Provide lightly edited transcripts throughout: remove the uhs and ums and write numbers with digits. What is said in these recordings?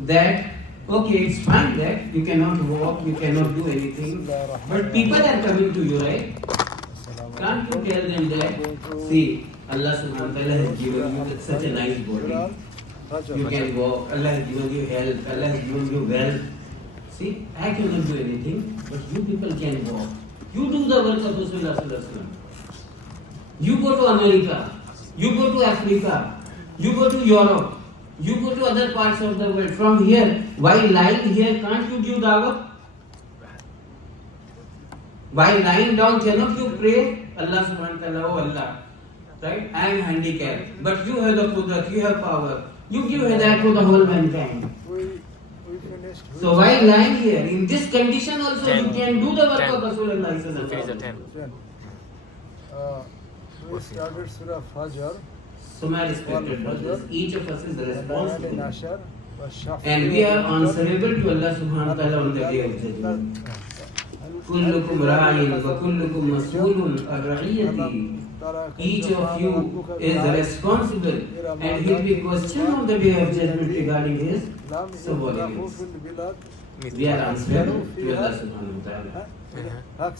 that okay, it's fine that you cannot walk, you cannot do anything, but people are coming to you, right? Can't you tell them that, see, Allah subhanahu wa ta'ala has given you such a nice body. You can walk, Allah has given you health, Allah has given you wealth. See, I cannot do anything, but you people can walk. You do the work of Rasulullah sallallahu alaihi wasallam. You go to America, you go to Africa, you go to Europe, you go to other parts of the world. From here, while lying here, can't you give dawah? While lying down, cannot you pray? Allah subhanahu wa ta'ala, oh Allah, right? I am handicapped, but you have the qudrat, you have power. You give hidayat to the whole mankind. So while lying here, in this condition also, you can do the work of Rasulullah sallallahu alaihi wasallam. We started Sura Fajr. So my respected brothers, each of us is responsible. And we are answerable to Allah subhanahu wa ta'ala on the day of judgment. كلكم راع وكلكم مسؤول عن رعيته. Each of you is responsible and he will be questioned on the day of judgment regarding his subordinates. We are answerable to Allah subhanahu wa ta'ala.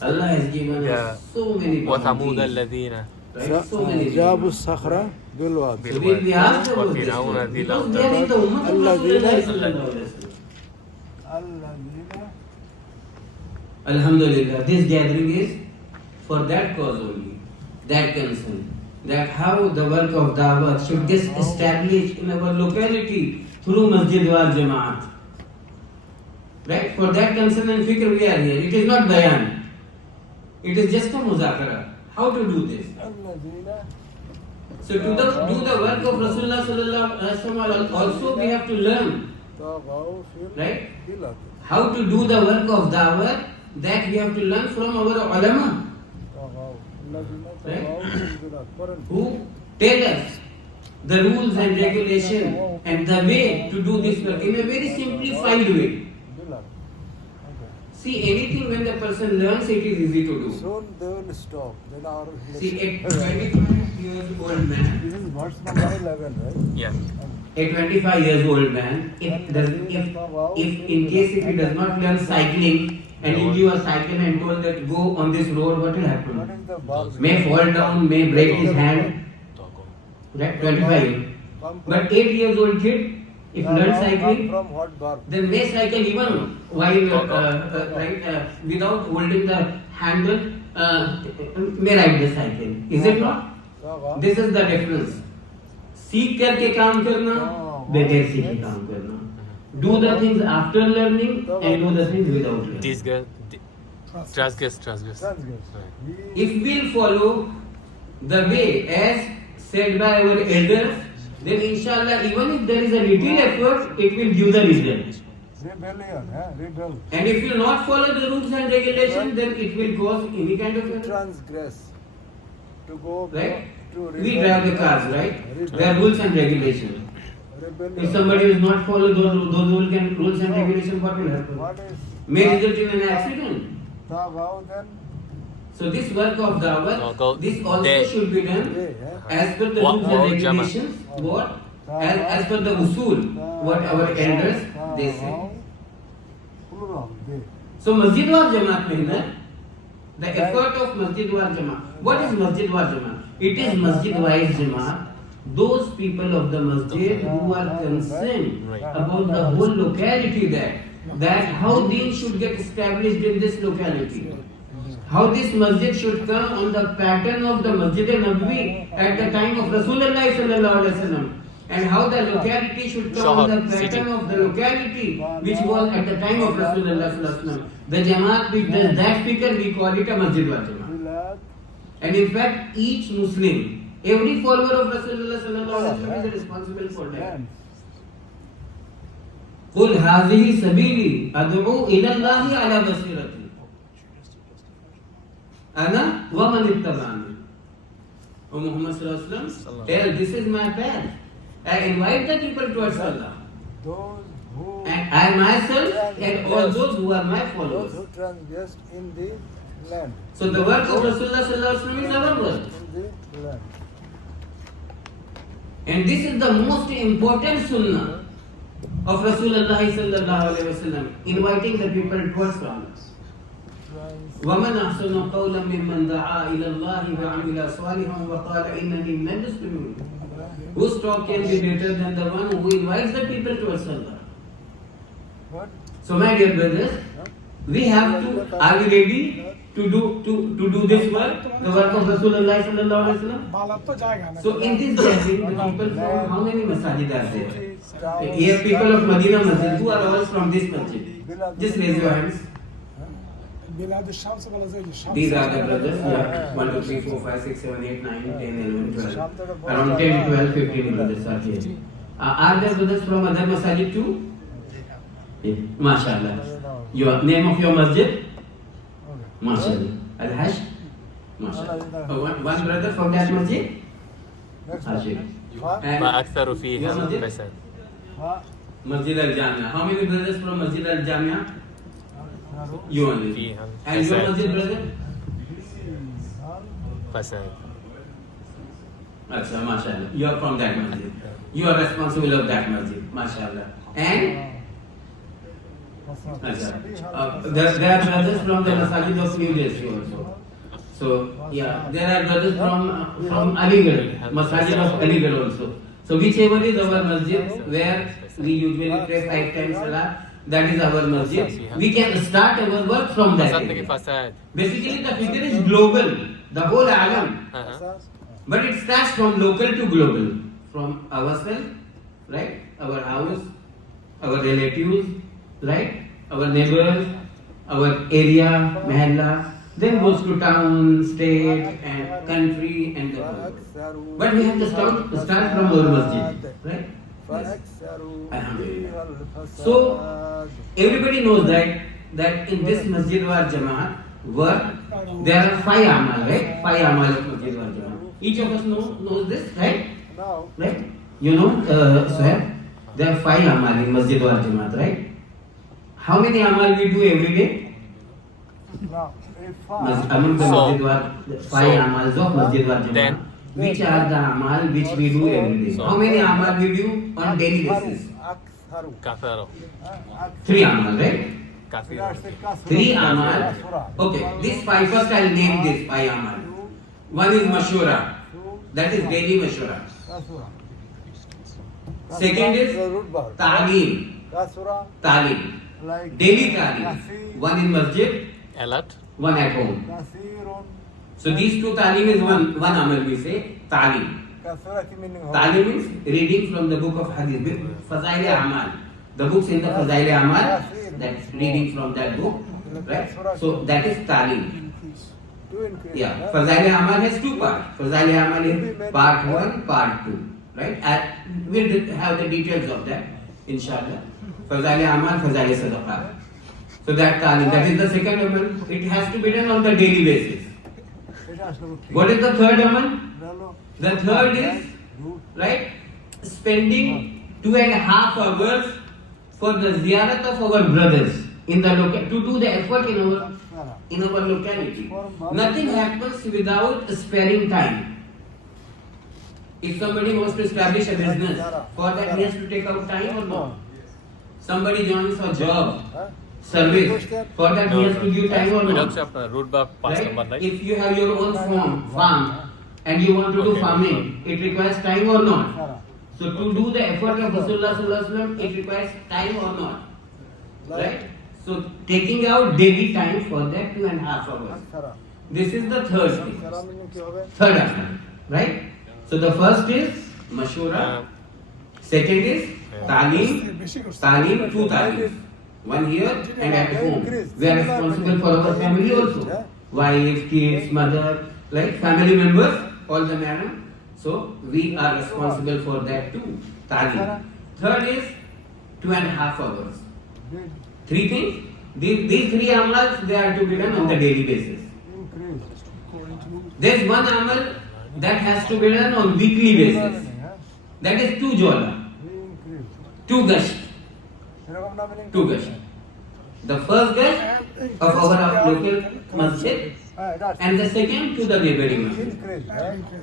Allah has given us so many bounties. Right? So many جابوا الصخرة بالواد. So we asked about this because we are in the ummah of Rasulullah sallallahu alaihi wasallam. Alhamdulillah, this gathering is for that cause only, that concern, that how the work of da'wah should get established in our locality through Masjid wal Jamaat. Right? For that concern and fikr we are here. It is not bayan. It is just a muzakara. How to do this? So to do the work of Rasulullah sallallahu alaihi wasallam also we have to learn. Right? How to do the work of da'wah, that we have to learn from our ulama. Right? Who tell us the rules and regulation and the way to do this work in a very simplified way. See, anything when the person learns, it is easy to do. Soon they will stop. See, a 25 years old man. This is verse number 11, right? Yeah. A 25 years old man, if in case if he does not learn cycling and you give a cycle and told that go on this road, what will happen? May fall down, may break his hand. Right? 25. But 8 years old kid, if learn cycling, then may cycle even while without holding the handle, may ride the cycle. Is it not? This is the difference. सीख करके काम करना, बगैर सीखे काम करना. Do the things after learning and do the things without learning. This girl, transgress. If we'll follow the way as said by our elders, then inshallah even if there is a little effort, it will give the result. Rebel. And if you not follow the rules and regulations, then it will cause any kind of error. Transgress. To go Right? to We drive the cars, right? There are rules and regulations. rebellion. If somebody does not follow those rules and regulations, what will happen? What is May result in an accident. Dawah then? So this work of da'wah, this also should be done as per the rules and regulations. What? As per the usul, what our elders they say. So Masjid wal Jamaat means the effort of Masjid wal Jamaat. What is Masjid wal Jamaat? It is Masjid wise Jamaat. Those people of the masjid who are concerned about the whole locality there, that how deen should get established in this locality, how this masjid should come on the pattern of the Masjid al-Nabawi at the time of Rasulullah sallallahu alaihi wasallam, and how the locality should come on the pattern of the locality which was at the time of Rasulullah sallallahu alaihi wasallam. The Jamaat which does that figure, we call it a Masjid wal Jamaat. And in fact, each Muslim, every follower of Rasulullah sallallahu alaihi wasallam is responsible for that. قُلْ هَذِهِ سَبِيلِي أَدْعُو إِلَى اللَّهِ عَلَى بَصِيرَةٍ أَنَا وَمَنِ اتَّبَعَنِي. O Muhammad sallallahu alaihi wasallam, tell this is my path. I invite the people towards Allah. Those who And I myself and all those who are my followers. those who transgressed in the land. So the work of Rasulullah sallallahu alaihi wasallam is our work. In the land. And this is the most important sunnah. of Rasulullah sallallahu alaihi wasallam, inviting the people towards Allah. وَمَنْ أَحْسَنُ قَوْلًا مِمَّنْ دَعَا إِلَى اللَّهِ وَعَمِلَ صَالِحًا وَقَالَ إِنَّنِي مِنَ الْمُسْلِمِينَ. Whose talk can be better than the one who invites the people towards Allah? What? So my dear brothers, we have to, are we ready to do this work, the work of Rasulullah sallallahu alaihi wasallam? So in this gathering, the people from how many masajid are there? Here people of Medina Masjid, who are all from this masjid? Just raise your hands. These are the brothers, yeah. 1, 2, 3, 4, 5, 6, 7, 8, 9, 10, 11, 12. Around 10, 12, 15 brothers are here. Are there brothers from other masajid too? Yeah. MashaAllah. Your name of your masjid? MashaAllah. Al-Hajj? MashaAllah. One brother from that masjid? Hashim. And ما أكثر فيها your masjid? فساد. Masjid Al-Jamia. How many brothers from Masjid Al-Jamia? You only. فيها And your فساد. masjid brother? فساد. Acha, MashaAllah. You are from that masjid. You are responsible of that masjid. MashaAllah. And Acha. There are brothers from the masajid of New Jersey also. So yeah, there are brothers from Aligarh, masajid of Aligarh also. So whichever is our masjid where we usually pray 5 times salah, that is our masjid. We can start our work from that قصدك area. فساد. Basically the figure is global, the whole alam. But it starts from local to global, from ourselves, right? Our house, our relatives, right? Our neighbors, our area, mahalla, then goes to town, state, and country, and the world. But we have to start from our masjid, right? Yes. Alhamdulillah. So everybody knows that in this masjid war Jamaat work there are 5 amal, right? 5 amal of masjid war Jamaat. Each of us knows this, right? Now, Right? You know, Suhaib, there are 5 amal in masjid war Jamaat, right? How many amal we do every day? now, if Among the So- masjid war 5 amals of masjid war Jamaat. Then- Which are the amal which we do every day? So- How many amal we do on daily basis? كثر. 3 amal, right? كثير. 3 amal. Okay, this 5 first I'll name this 5 amal. One is mashura, that is daily mashura. Second is ta'aleem, daily ta'aleem. One in masjid, ألت. one at home. So these 2 ta'aleem is one amal we say, ta'aleem. Ta'aleem means reading from the book of hadith, Fazail Amal. The books in the Fazail Amal, that's reading from that book, right? So that is ta'aleem. Yeah, Fazail Amal has 2 parts. Fazail Amal is part 1, part 2, right? We'll have the details of that, inshallah. Fazail Amal, Fazail Sadaqah. So that ta'aleem, that is the second amal. It has to be done on the daily basis. What is the third amal? The third is, right, spending 2.5 hours for the ziyarat of our brothers in the to do the effort in our locality. Nothing happens without sparing time. If somebody wants to establish a business, for that he has to take out time or not? Somebody joins a job, service, for that he has to give time or We not? don't have root bar pass number, Right? right? If you have your own farm and you want to do Okay. farming, it requires time or not? So to do the effort of Rasulullah sallallahu alaihi wasallam, it requires time or not? Right? So taking out daily time for that 2.5 hours. This is the third thing. Third aspect, right? So the first is mashura, second is ta'aleem, 2 ta'aleem. One here and at home. We are responsible for our family also. Wife, kids, mother, like family members, all the manner. So we are responsible for that too. Ta'aleem. Third is 2.5 hours. 3 things. These 3 amals, they are to be done on the daily basis. There's one amal that has to be done on weekly basis. That is 2 jola, 2 gasht. 2 gasht. The first gasht of our local masjid and the second to the neighboring masjid.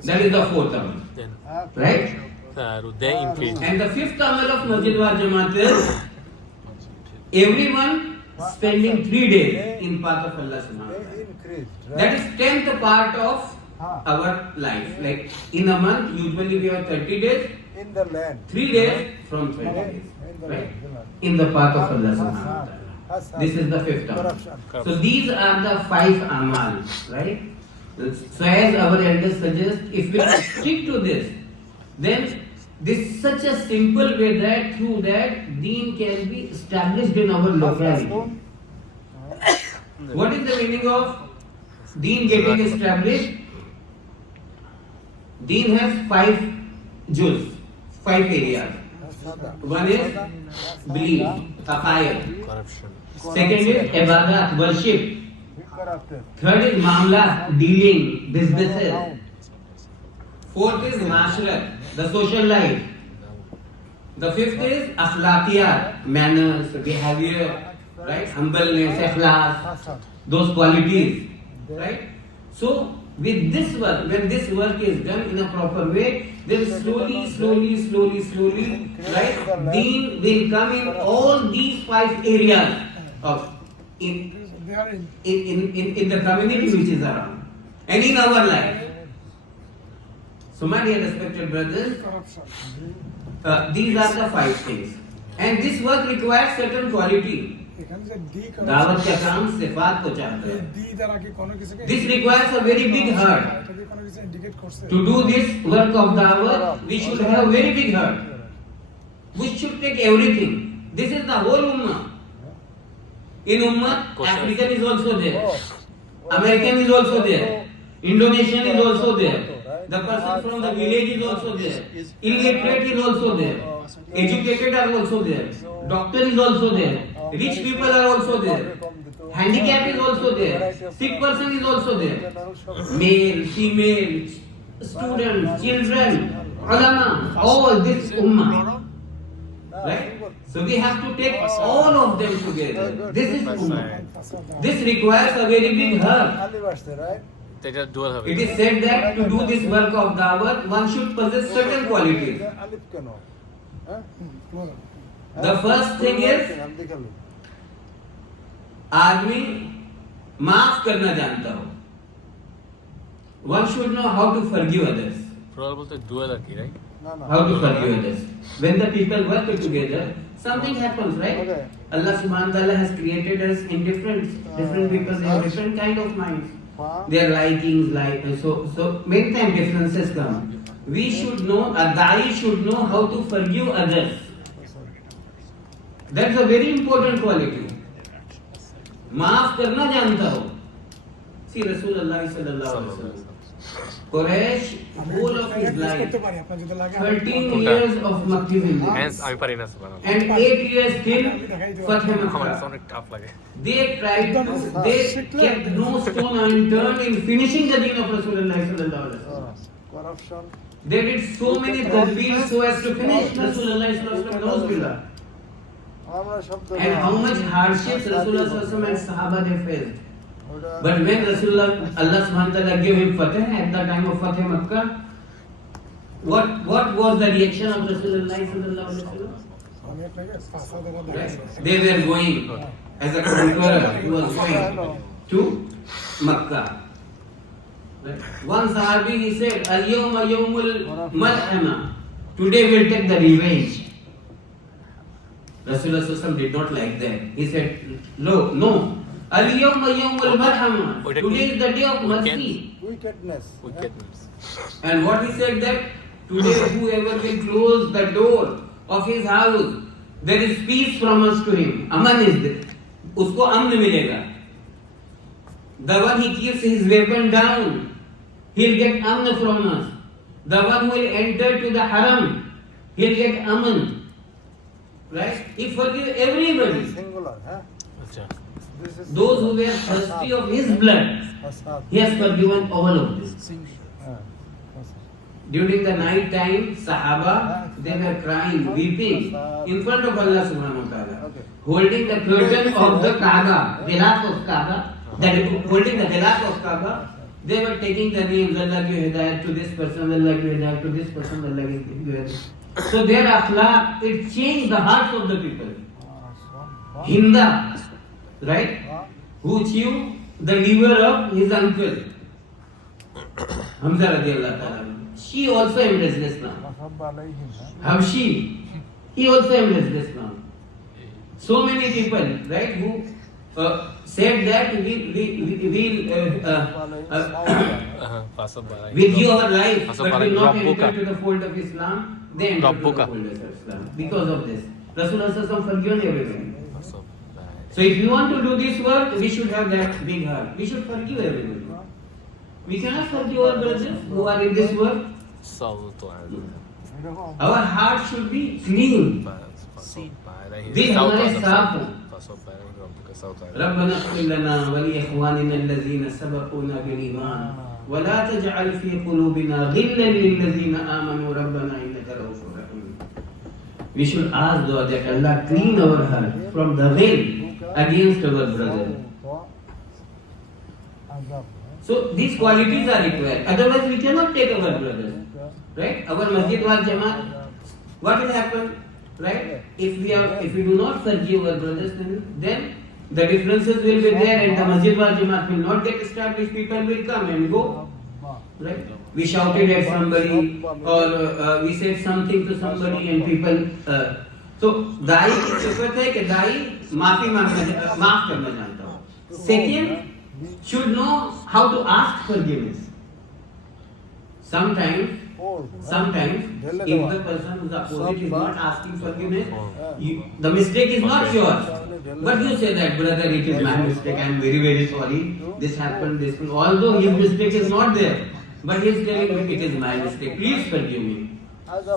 That is the 4th amal. Then Right? Katharu, they increased. And the fifth amal of Masjid wal Jamaat is everyone spending 3 days in path of Allah subhanahu wa They ta'ala. increased, right? That is 10th part of our life. Like in a month, usually we have 30 days, In the land. 3 days from 20 days. In the Right? land. In the path of Allah subhanahu wa ta'ala. This is the fifth amal. Corruption. So these are the 5 amal, right? So as our elders suggest, if we stick to this, then this is such a simple way that through that deen can be established in our locality. What is the meaning of deen getting established? Deen has 5 juz, 5 areas. One is belief, aqaid. Corruption. Second is ibadat, worship. Corrupted. Third is mamla, dealing, businesses. Fourth is mashrat, the social life. The fifth is akhlaqiyat, manners, behavior, right? Humbleness, ikhlas, those qualities, right? So with this work, when this work is done in a proper way, then slowly, right? Deen will come in all these 5 areas of in the community which is around and in our life. So my dear respected brothers, these are the 5 things, and this work requires certain quality. दावत का काम सिफात को चाहता है. This requires a very big heart. To do this work of dawat, we should have a very big heart. We should take everything. This is the whole ummah. In ummah, African is also there, American is also there, Indonesian is also there, the person from the village is also there, illiterate is also there, educated are also there, doctor is also there, rich people are also there, handicapped is also there, sick person is also there, male, female, students, children, ulama, all this ummah. Right? So we have to take all of them together. This is ummah. This requires a very big heart. They just do it. It is said that to do this work of dawat, one should possess certain qualities. The first thing is आदमी माफ करना जानता हो. One should know how to forgive others. Probably do it, right? How to forgive others. When the people work together, something happens, right? Okay. Allah subhanahu wa ta'ala has created us in different people, they have different kind of minds. Their likings, so many times differences come. We should know, a da'i should know how to forgive others. That's a very important quality. माफ करना जानता हो. See Rasulullah sallallahu alaihi wasallam. Quraysh, whole of his life, 13 years of Makki Hence, I village, parina and 8 years till Fatih हमारे Makkah. सामने tough लगे. They kept no stone unturned in finishing the deen of Rasulullah sallallahu alaihi wasallam. Corruption. They did so many tadbir so as to finish Rasulullah sallallahu alaihi wasallam. And how much hardships Rasulullah sallallahu alaihi wasallam and Sahaba they faced. But when Rasulullah, Allah subhanahu wa ta'ala gave him Fatih at the time of Fatih Makkah, what was the reaction of Rasulullah sallallahu alaihi wasallam? Right? They were going as a conqueror. He was going to Makkah. Right? One Sahabi, he said, Al-yawma yawmul mal'ama. Today we'll take the revenge. Rasulullah sallallahu alaihi wasallam did not like that. He said, no. Al-yawma yawmul mal'ama. Today is the day of mercy. Wickedness. And what he said that today whoever will close the door of his house, there is peace from us to him. Aman is there. Usko amn milega. The one he keeps his weapon down, he'll get amn from us. The one who will enter to the haram, he'll get aman. Right? He forgives everybody. Singular, huh? This is Those who were thirsty of his blood, he has forgiven all of this. During the night time, Sahaba, they were crying, weeping in front of Allah subhanahu wa ta'ala, holding the curtain of the Kaaba, Ghilaf of Kaaba, holding the Ghilaf of Kaaba, They were taking the names, Allah give hidayat to this person, Allah give hidayat to this person, Allah give hidayat. So their akhlaq, it changed the hearts of the people. Hinda, right? Who chewed the liver of his uncle, Hamza radiallahu ta'ala. She also embraced Islam. Habshi, he also embraced Islam. So many people, right, who said that we'll give our life, but will not enter to the fold of Islam. They enter to the fold of Islam because of this. Rasulullah sallallahu forgiven everyone. So if you want to do this work, we should have that big heart. We should forgive everyone. We cannot forgive our brothers who are in this work. Our heart should be clean. दिल हमारे साफ हो. रब्बना इग़फ़िर लना व लिइख़वानिना الذين سبقونا بالإيمان ولا تجعل في قلوبنا غلا للذين آمنوا ربنا إنك رؤوف رحيم. We should ask God that Allah clean our heart from the will against our brother. So these qualities are required. Otherwise we cannot take our brothers. Right? Our masjid wal jamaat. What will happen? Right? If we do not forgive our brothers, then the differences will be there and the masjid wal jamaat will not get established. People will come and go. Right? We shouted at somebody or we said something to somebody and people. So दाई की सिफत है कि दाई माफ करना जानता हो. Second, should know how to ask forgiveness. Sometimes if the person who's opposite is not asking forgiveness, the mistake is not yours. But you say that, brother, it is my mistake, I am very, very sorry. This happened, this thing. Although his mistake is not there, but he is telling me it is my mistake. Please forgive me.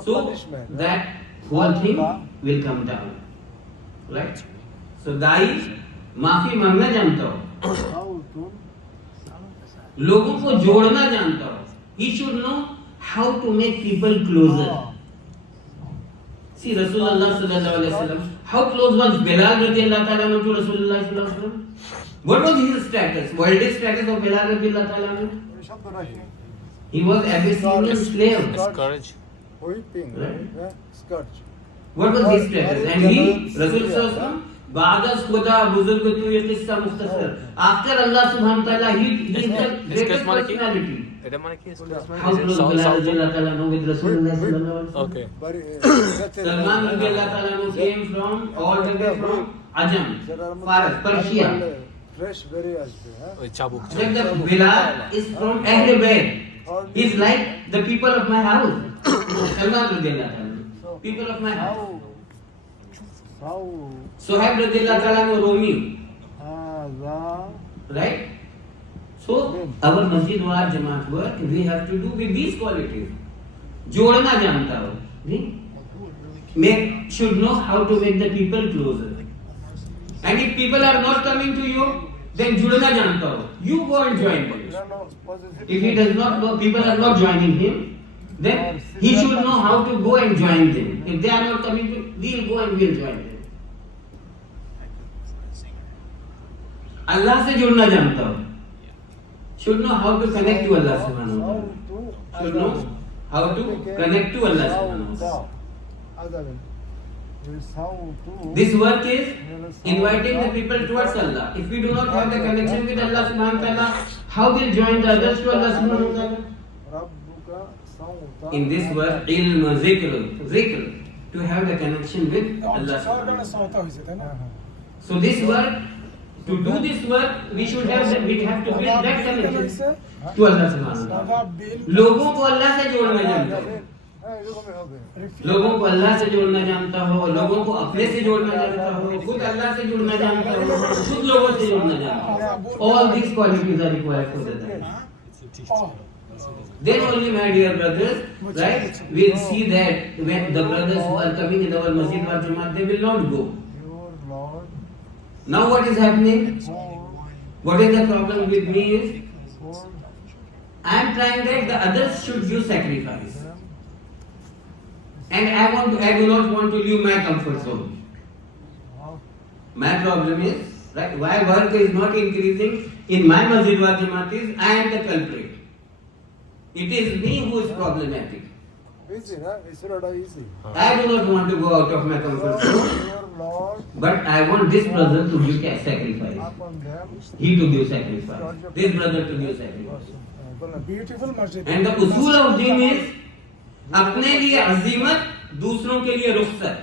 So that whole thing will come down. Right? So दाई माफी मांगना जानता हो, लोगों को जोड़ना जानता हो. He should know how to make people closer. See Rasulullah sallallahu alaihi wasallam. How close was Bilal radiallahu ta'ala to Rasulullah sallallahu alaihi wasallam? What was his status? Worldly status of Bilal radiallahu ta'ala? He was Abyssinian slave. Scourge. Scourge. What was his status? And he, Rasul sallallahu alaihi wasallam, Ba'das Khuda Buzurg tu ye qissa mukhtasar. After Allah subhanahu wa ta'ala, he is the greatest personality. How close Bilal radiallahu ta'ala with Rasulullah sallallahu alaihi wasallam? Okay. Salman radiallahu ta'ala came from all the way from Ajam, Faras, Persia. Fresh very The Bilal is from Ahl Bayt. He's like the people of my house. Salman radiallahu ta'ala. People of my house. Suhaib radiallahu ta'ala Rumi. Right? So, our masjid wal jamaat work, we have to do with these qualities. जोड़ना जानता हो, should know how to make the people closer. And if people are not coming to you, then जुड़ना जानता हो. You go and join them. If he does not know, people are not joining him, then he should know how to go and join them. If they are not coming to, we'll go and we'll join them. Allah से जुड़ना जानता हो. Should know how to connect to Allah subhanahu wa ta'ala. Should know how to connect to Allah subhanahu wa ta'ala. This work is inviting the people towards Allah. If we do not have the connection with Allah subhanahu wa ta'ala, how will join the others to Allah subhanahu wa ta'ala? In this work, ilm, zikr, to have the connection with Allah subhanahu wa ta'ala. So this work, to do this work, we have to build that connection to Allah subhanahu wa ta'ala. लोगों को अल्लाह से जोड़ना जानता हो, लोगों को अल्लाह से जोड़ना जानता हो, लोगों को अपने से जोड़ना जानता हो, खुद अल्लाह से जोड़ना जानता हो, खुद लोगों से जोड़ना जानता हो. All these qualities are required for the da'wah. Then only, my dear brothers, right, we'll see that when the brothers who are coming in our masjid wal jamaat, they will not go. Now what is happening? What is the problem with me is, I am trying that the others should give sacrifice. And I do not want to leave my comfort zone. My problem is, Right? Why work is not increasing in my masjid wal jamaat is I am the culprit. It is me who is problematic. Easy, na? It's not easy. I do not want to go out of my comfort zone, Your Lord but I want this brother to give sacrifice. upon them. He to give sacrifice. This brother to give sacrifice. Beautiful masjid. And the usul of deen is अपने लिए अजीमत, दूसरों के लिए रुखसत.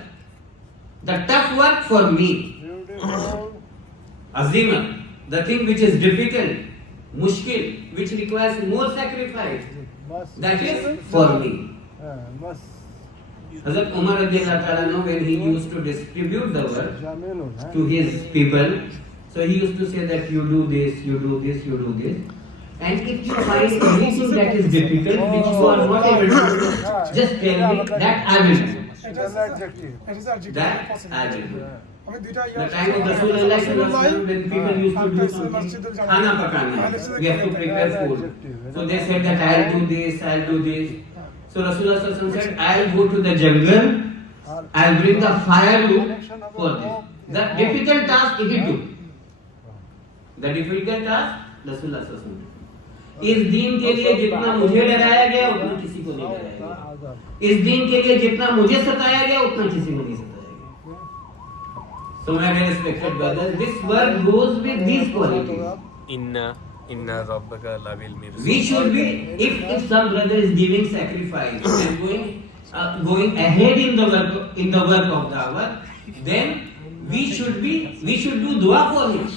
The tough work for me. Beautiful. Azimat, the thing which is difficult, mushkil, which requires more sacrifice, Must. that is for me. Must. Hazrat Umar radiallahu ta'ala anhu, when he used to distribute the work Jamilun, huh? to his people, so he used to say that you do this, you do this, you do this. And if you find anything that is difficult, which you are not able to do, just tell me that I will do. It That's is adjective. it is adjective. That possible. I will do. हमें दूसरा The time of Rasulullah sallallahu alaihi wasallam, when people used to do something, khana pakana, we have to prepare food. So they said that I'll do this, I'll do this. So Rasulullah sallallahu alaihi wasallam said, I'll go to the jungle, I'll bring the firewood for this. The difficult task he took. The difficult task, Rasulullah sallallahu alaihi wasallam. इस दीन के लिए जितना मुझे डराया गया उतना किसी को नहीं डराया गया. इस दीन के लिए जितना मुझे सताया गया उतना किसी को नहीं सताया गया. So my very respected brothers, this work goes with these qualities. Inna rabbaka labil mirsad. We should be, if some brother is giving sacrifice and going ahead in the work of da'wah, then we should do dua for him.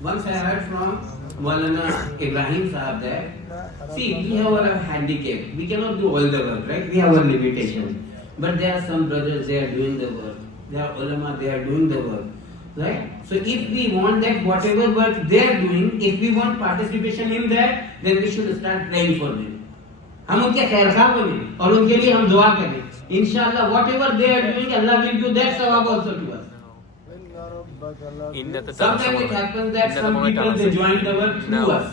Once I heard from Maulana Ibrahim Sahab that, see, we have our handicap. We cannot do all the work, right? We have our limitations. But there are some brothers, they are doing the work. There are ulama, they are doing the work. Right? So if we want that whatever work they are doing, if we want participation in that, then we should start praying for them. हम उनके खैरखा बने और उनके लिए हम दुआ करें. Inshallah, whatever they are doing, Allah will give that sawab also to us. Sometimes it happens that some people they join the work through us.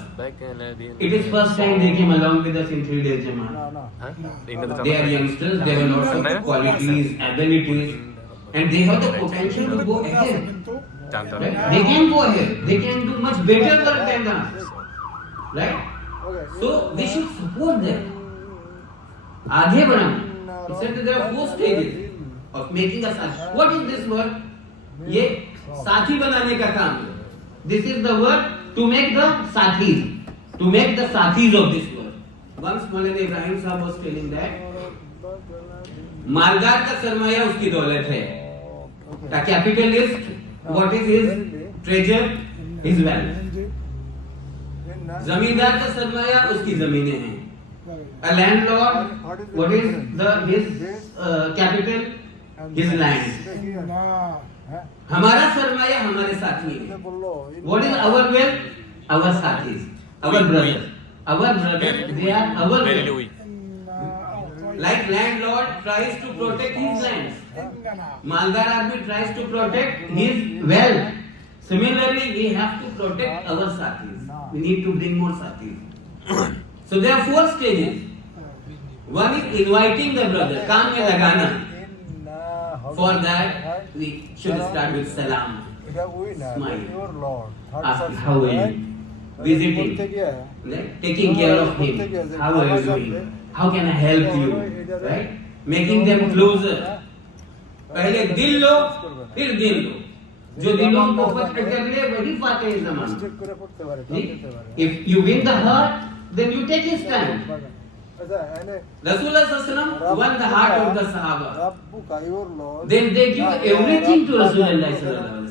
It is first time they came along with us in 3 days Jamaat. They are youngsters, they have lots of qualities, abilities, and they have the potential to go ahead. Right? They can go ahead. They can do much better work than us. Right? So we should support them. आगे बढ़ाना. It said that there are 4 stages of making a sathi. What is this work? ये साथी बनाने का काम है. This is the work to make the sathis, to make the sathis of this work. Once Maulana Ibrahim Sahab was telling that मालदार का सरमाया उसकी दौलत है. The capitalist, what is his treasure? His wealth. जमींदार का सरमाया उसकी जमीनें हैं. A landlord, what is his capital? His land. हमारा सरमाया हमारे साथी हैं. What is our wealth? Our sathis, our brothers. Our brothers, they are our wealth. Like landlord tries to protect his lands, Maldar army tries to protect his wealth. Similarly, we have to protect our sathis. We need to bring more sathis. So there are 4 stages. One is inviting the brother, काम में लगाना. For that, we should start with salam. Smile. Ask how are you? Visiting. Right? Taking care of him. How are you doing? How can I help you? Right? Making them closer. पहले दिल लो, फिर दिल लो. जो दिलों को फतह कर ले वही फाते ज़माना. If you win the heart, then you take his stand. Rasulullah sallallahu won the heart of the Sahaba. Then they give everything to Rasulullah sallallahu alaihi wasallam.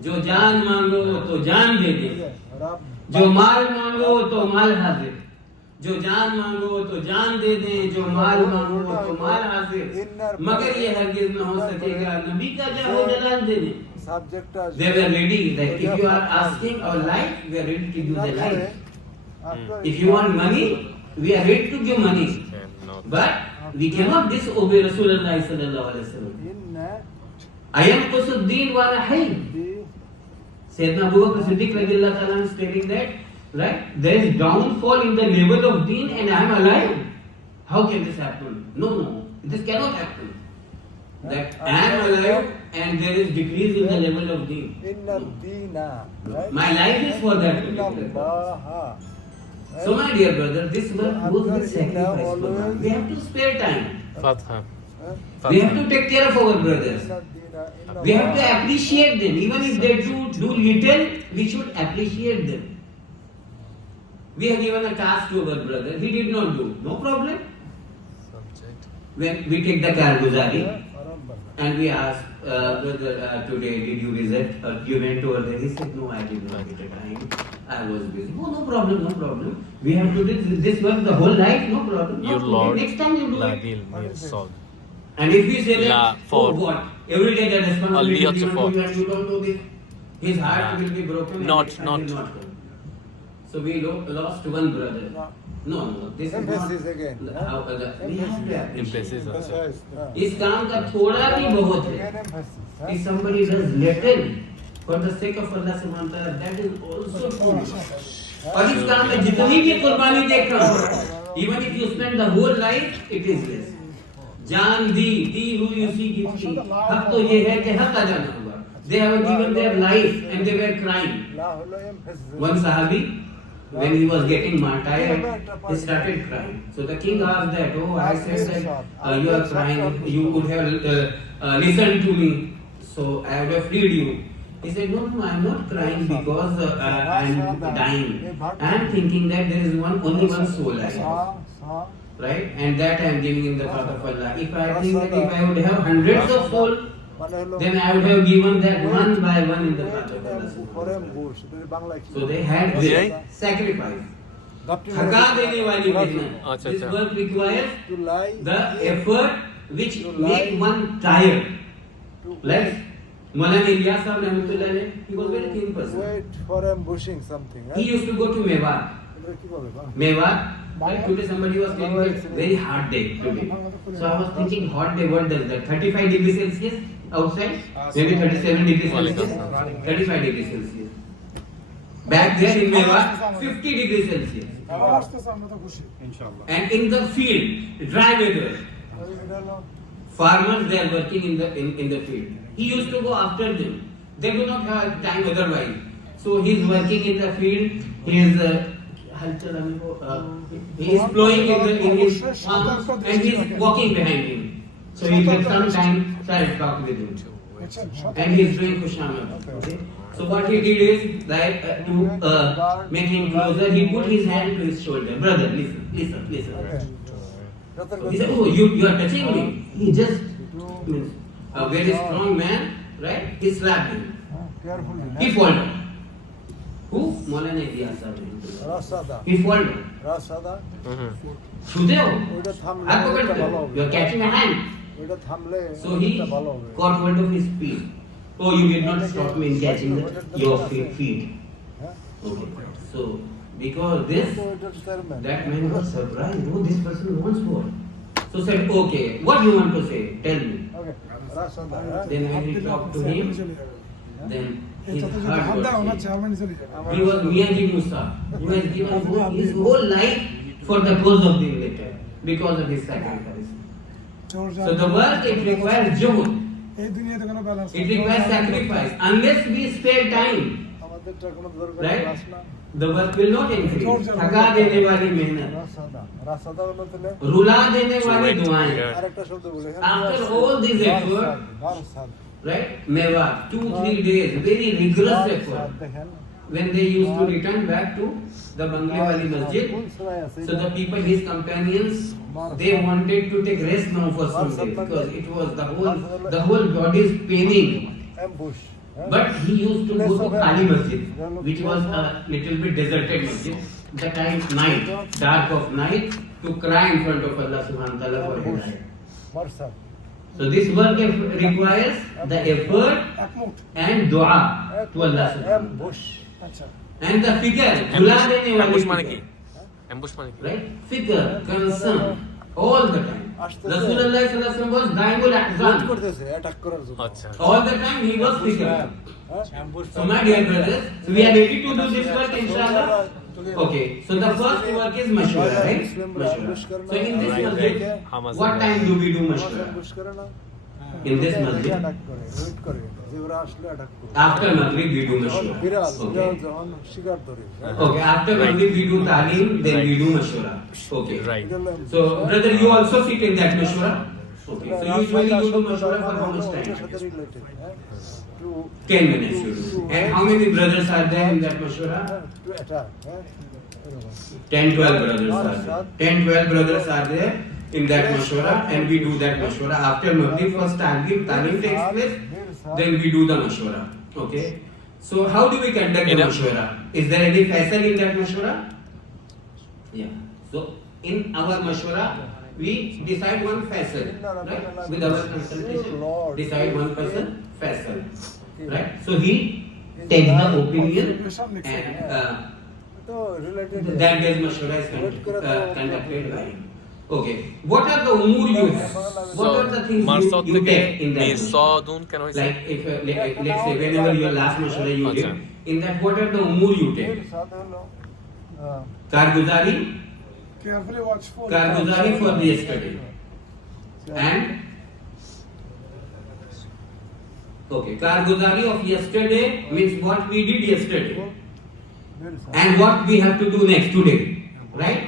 जो जान मांगो तो जान दे दे. जो माल मांगो तो माल हाजिर. जो जान मांगो तो जान दे दें, जो माल मांगो तो माल हाजिर. मगर ये हरगिज न हो सकेगा नबी का जाहो जलाल दे दें. They were ready that if you are asking our life, we are ready to give the life. If you want money, we are ready to give money. But we cannot disobey Rasulullah sallallahu alaihi wasallam. Ayam Qusuddin wa Nahim. Sayyidina Abu Bakr Siddiqui radiallahu ta'ala is stating that, right? There is downfall in the level of deen and I am alive. How can this happen? No. This cannot happen. That I am alive and there is decrease in the level of deen. Inna Dina. Right? My life is for that. Inna particular cause. Allah. So my dear brother, this work goes with After Inna sacrifice. always- We have to spare time. Fatha. We have to take care of our brothers. Inna Dina. Inna We have to Allah. appreciate them. Even if they do little, we should appreciate them. We have given a task to our brother. He did not do. No problem. Subject. When we take the Karguzari Arambana. and we ask brother, today did you visit? You went over there. He said, no, I did not get a time. I was busy. Oh, no problem, no problem. We have to do this work the whole life. No problem. No Your problem. Lord Next time you do it. Ladil Mirsad. And if we say that, La, oh for. what? Every day the responsibility Only is given for. to you and you don't do this. His heart Nah. will be broken Not. and will not come. So we lost one brother. No, this is not. Emphasis again. How, we have to appreciate. Emphasis. इस काम का थोड़ा भी बहुत है. Again emphasis. If somebody does little for the sake of Allah subhanahu wa ta'ala, that is also good. और इस काम में जितनी भी कुर्बानी देख रहा हूँ, even if you spend the whole life, it is less. जान दी हुई उसी की थी. हक तो ये है कि हक अदा ना हुआ. They have given their life and they were crying. La hula emphasis. One Sahabi, when he was getting martyred, he started crying. So the king asked that, oh, I said that you are crying, you would have listened to me, so I would have freed you. He said, no, I am not crying because I am dying. I am thinking that there is only one soul I have, right? And that I am giving in the path of Allah. If I think that if I would have hundreds of souls, then I would have given that one by one in the path of Allah. So they had this sacrifice. थका देने वाली मेहनत. This work requires the effort which make one tired. Like Maulana Ilyas Sahib Rahmatullah alayhi, he was very thin person. Wait for ambushing something. He used to go to Mewat. Right? Today somebody was saying that very hot day today. So I was thinking hot day, what does that? 35 degrees Celsius outside? Maybe 37 degrees Celsius? 35 degrees Celsius. Back there in Mewat, 50 degrees Celsius. And in the field, dry weather, farmers they are working in the field. He used to go after them. They do not have time otherwise. So he is working in the field. He is blowing in his arms and he is walking behind him. So he gets some time to talk with him. And he is doing Kushamah. Okay? So what he did is like to make him closer, he put his hand to his shoulder. Brother, listen. He said, oh, you are touching me. He just means a very strong man, right? He slapped him. He fell down. Who? Maulana Ilyas Sahib. He fell down. छूते हो? हाथ पकड़ते हो? You are catching a hand. So he caught hold of his feet. Oh, you did not stop me in catching your feet. Okay. So because this, that man was surprised. Oh, this person wants war. So said, okay, what do you want to say? Tell me. Then when he talked to him, then his heart was changed. He was Miyaji Musa, who has given his whole life for the cause of the military because of his sacrifice. So the work, it requires juhud. It requires sacrifice. Unless we spare time, right? The work will not increase. थका देने वाली मेहनत, रुला देने वाली दुआएं. After all these efforts, right? Mewat, 2-3 days, very rigorous effort. When they used to return back to the Banglewali Masjid, so the people, his companions, they wanted to take rest now for some days because it was the whole body is paining. But he used to go to Kali Masjid, which was a little bit deserted masjid. The time night, dark of night, to cry in front of Allah Subhanahu wa Taala for hidayah. So this work requires the effort and dua to Allah Subhanahu wa Taala. And the figure, ambush माने की? Ambush माने की? right? Figure, concern, all the time. Rasulullah sallallahu alaihi wasallam was daimul ahzan. All the time he was figure. So my dear brothers, so we are ready to do this work inshallah. Okay, so the first work is mashwara, right? Mashwara. So in this masjid, what time do we do mashwara? in this masjid. attack করে, wait করে, যে ওরা আসলে attack করে। After Maghrib we do mashura. বিড়াল Okay. যখন শিকার ধরে, Okay. After Maghrib we do talim, then we do mashura. Okay. Right. So brother, you also sit in that mashura. Okay. So usually you do mashura for how much time? সাথে related, হ্যাঁ? To 10 minutes you do. And how many brothers are there in that mashura? to attack, হ্যাঁ? এরকম। 10-12 brothers are there. 10-12 brothers are there in that mashura, and we do that mashura. After Maghrib, first talim takes place, then we do the mashura. Okay. So how do we conduct the mashura? Is there any faisal in that mashura? Yeah. So in our mashura, we decide one faisal, right? With our consultation, decide one person faisal, right? So he takes the opinion and তো related that day's mashura is conducted by him. Okay. What are the umur you have? What are the things মার্সদ you থেকে take in that mashura? মেসদুন কেন হইছে? Like if let's say whenever your last mashura you Acha. did, in that what are the umur you take? সাথে হলো Karguzari Carefully watch for. for the yesterday. And okay, Karguzari of yesterday means what we did yesterday and what we have to do next today, right?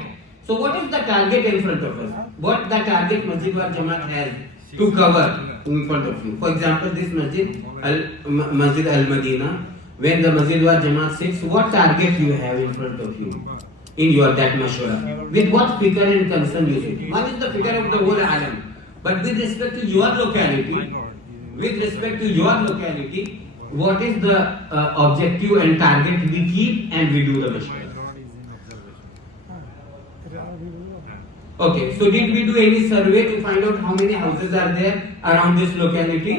So what is the target in front of us? What the target Masjid wal Jamaat has to cover in front of you? For example, this Masjid Al-Madina, when the Masjid wal Jamaat sits, what target you have in front of you in your that mashura? With what figure and concern you sit? One is the figure of the whole alam, but with respect to your locality, what is the objective and target we keep and we do the mashura? Okay, so did we do any survey to find out how many houses are there around this locality?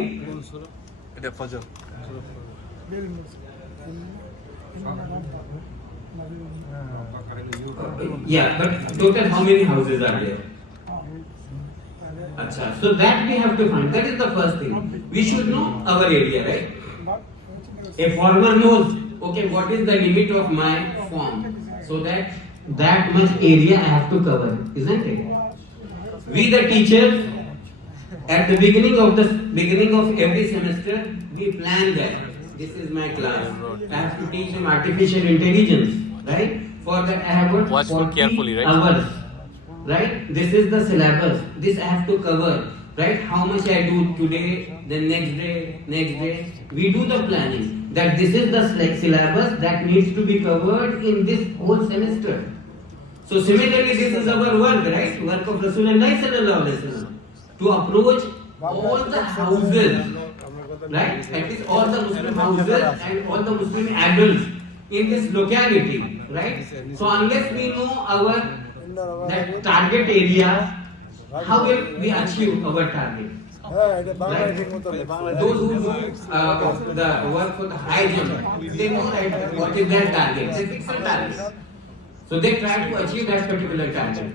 এটা ফজর। Yeah, but total how many houses are there? Acha, so that we have to find. That is the first thing. We should know our area, right? A farmer knows, okay, what is the limit of my farm, so that much area I have to cover, isn't it? We the teachers, at the beginning of every semester, we plan that this is my class. I have to teach them artificial intelligence, right? For that I have got Watch 40 carefully, right? hours, right? This is the syllabus. This I have to cover, right? How much I do today, the next day. We do the planning. That this is the syllabus that needs to be covered in this whole semester. So similarly, this is our work, right? Work of Rasulullah sallallahu alaihi wasallam, to approach all the houses, right? At least all the Muslim houses and all the Muslim adults in this locality, right? So unless we know our that target area, how will we achieve our target? হ্যাঁ এটা বাংলা ঠিক মতো Bangla Those who do the work for the high jump, they know that what is their target. They fix a target. So they try to achieve that particular target.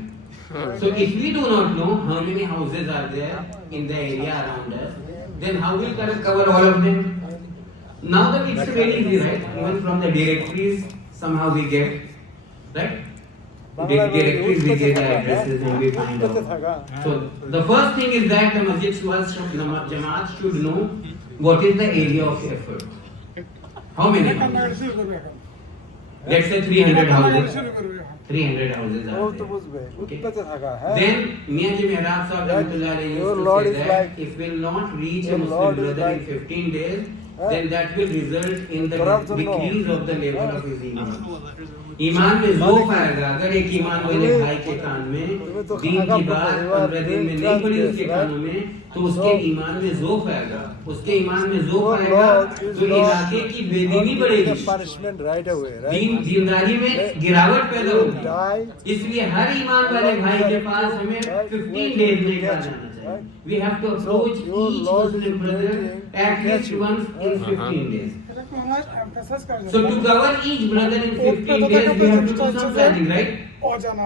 So if we do not know how many houses are there in the area around us, then how will we cover all of them? Now that it's very easy, right? Even from the directories, somehow we get, right? Directories, we get the addresses and we find out. So the first thing is that the Masjid wal Jamaat should know what is the area of effort. How many houses? Let's say 300 houses. 300 houses O are তো there. বুঝবে Okay. উত্তরতে থাকা হ্যাঁ Then Miyaji Mehrab Sahib Rahmatullah alayhi Your used Lord to is say that like- if we'll not reach a Your Muslim Lord is brother in like- 15 days, then that will result in the करार तो नो। decrease of the level of his iman. ईमान में ज़ोफ आएगा अगर एक ईमान वाले भाई के कान में दीन की बात 15 दिन में नहीं पड़ी उसके कानों में, तो उसके ईमान में ज़ोफ आएगा, उसके ईमान में ज़ोफ आएगा तो इलाके की बेदीनी बढ़ेगी, punishment right away, right? दीनदारी में गिरावट पैदा You होगी। die. इसलिए हर ईमान वाले भाई के पास हमें 15 डेज में एक बार जाना चाहिए। We have to approach your each Lord Muslim is brother waiting at to least catch you. once in 15 days. emphasize कर So to cover each brother in 15 days, we have to do some planning, right? ओ जाना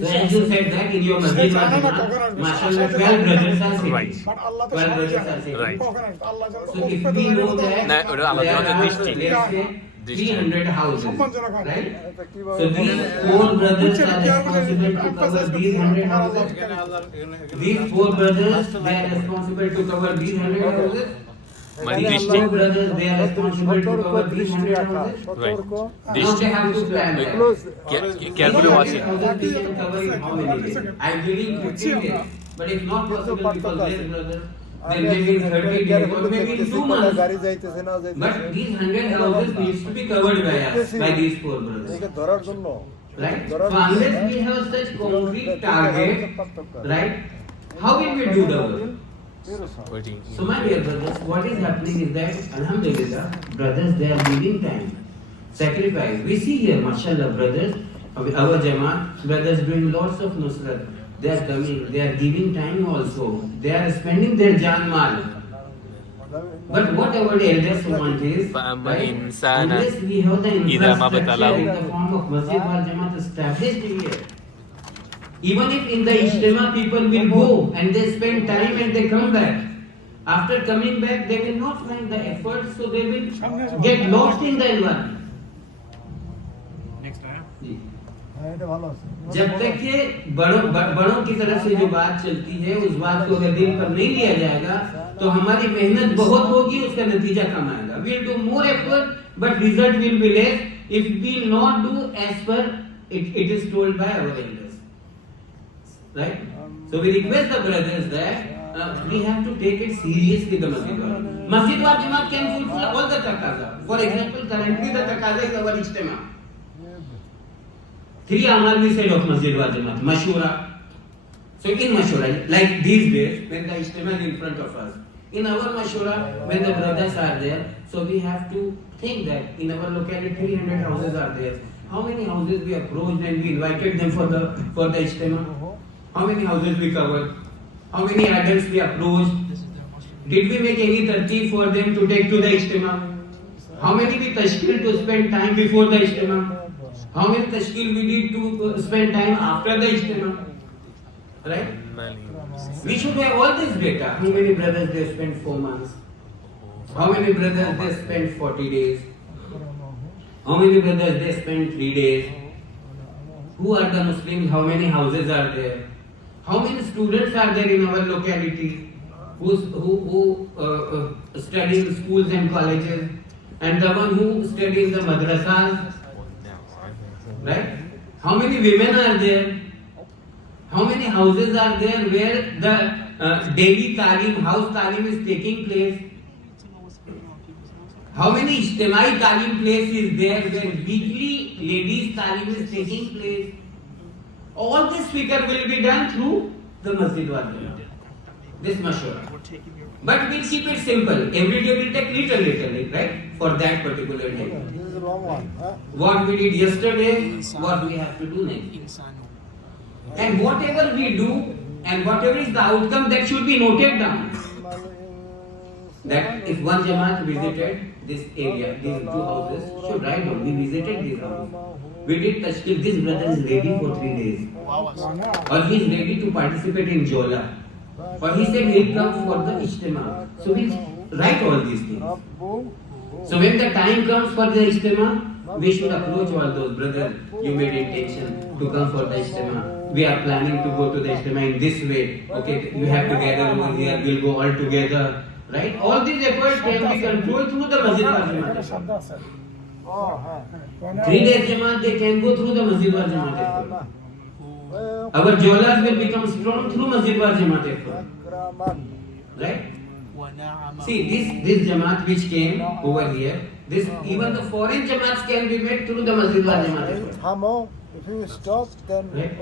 So as you said that in your masjid, mashallah, 12 brothers are sitting. Right. But Allah तो 12 brothers शादी are sitting. Right. Allah So if we know that, না, ওটা আলাদা there আলাদা are, দৃষ্টি। let's say, 300 houses, সম্মানজনক হবে। right? এটা So কিভাবে these 4 brothers বুঝছেন, are কি আর বলে, responsible to cover these 100 houses. These 4 brothers, they are responsible to cover these 100 houses. My These district. 4 brothers, they are responsible to cover these 100 houses. সতর্ক Now they have to plan that. Close Carefully watching. Houses they can cover in how many days? I believe 15 days. But it's not possible because their brothers, they may be 30 days or maybe in 2 months. গাড়ি যাইতেছে না যাইতেছে But these 100 houses needs to be covered by us, by these 4 brothers. একে ধরার জন্য Right? So unless we have such concrete target, right? How will we do the work? Waiting. So my dear brothers, what is happening is that Alhamdulillah, brothers, they are giving time, sacrifice. We see here, mashallah, brothers, our Jamaat, brothers doing lots of nusrat. They are coming, they are giving time also. They are spending their jaan mal. But what our elders want is, فَأَمَّا right, الْإِنسَانَ unless we have the إِذَا مَا infrastructure ابْتَلَاهُ in the form of Masjid wal Jamaat established here, even if in the Ijtima people will go and they spend time and they come back, after coming back they will not find the effort, so they will get lost in the environment. जी। হ্যাঁ এটা ভালো আছে जब तक ये बड़ों की तरफ से जो बात चलती है उस बात को अगर दिल पर नहीं लिया जाएगा तो हमारी मेहनत बहुत होगी, उसका नतीजा कम आएगा. We'll do more effort but result will be less if we not do as per it is told by our elders. Right? So we request the brothers that we have to take it seriously, the Masjid wal Jamaat. Masjid wal Jamaat can fulfill all the taqaza. For example, currently the taqaza is our ijtima. 3 amal we said of Masjid wal Jamaat. Mashura. So in Mashura, like these days, when the ijtima is in front of us, in our Mashura, when the brothers are there, so we have to think that in our locality 300 houses are there. How many houses we approached and we invited them for the ijtima? How many houses we covered? How many adults we approached? Did we make any tartib for them to take to the ijtima? How many we tashkil to spend time before the ijtima? How many tashkil we need to spend time after the ijtima? Right? We should have all this data. How many brothers they spent 4 months? How many brothers they spent 40 days? How many brothers they spent 3 days? Who are the Muslims? How many houses are there? How many students are there in our locality who study in schools and colleges, and the one who study in the madrasas? Right? How many women are there? How many houses are there where the daily talim, house talim is taking place? How many ijtimai talim place is there where weekly ladies talim is taking place? All this figure will be done through the Masjid wal Jamaat. This mashura. But we'll keep it simple. Every day we'll take little, right? For that particular day. This is a long one. Huh? What we did yesterday, what we have to do next. And whatever we do and whatever is the outcome, that should be noted down. That if one Jamaat visited this area, these 2 houses, should write down, we visited these houses. We did tashkil, this brother is ready for 3 days. Or he is ready to participate in Jola. Or he said he'll come for the Ijtima. So we write all these things. So when the time comes for the Ijtima, we should approach all those brothers. You made intention to come for the Ijtima. We are planning to go to the Ijtima in this way. Okay, you have to gather over here, we'll go all together. Right? All these efforts can be controlled through the Masjid wal Jamaat. 3 days Jamaat, they can go through the Masjid wal Jamaat effort. Our Jolas will become strong through Masjid wal Jamaat effort. Right? See, this Jamaat which came over here, this even the foreign Jamaats can be made through the Masjid wal Jamaat effort. If you stop, then right?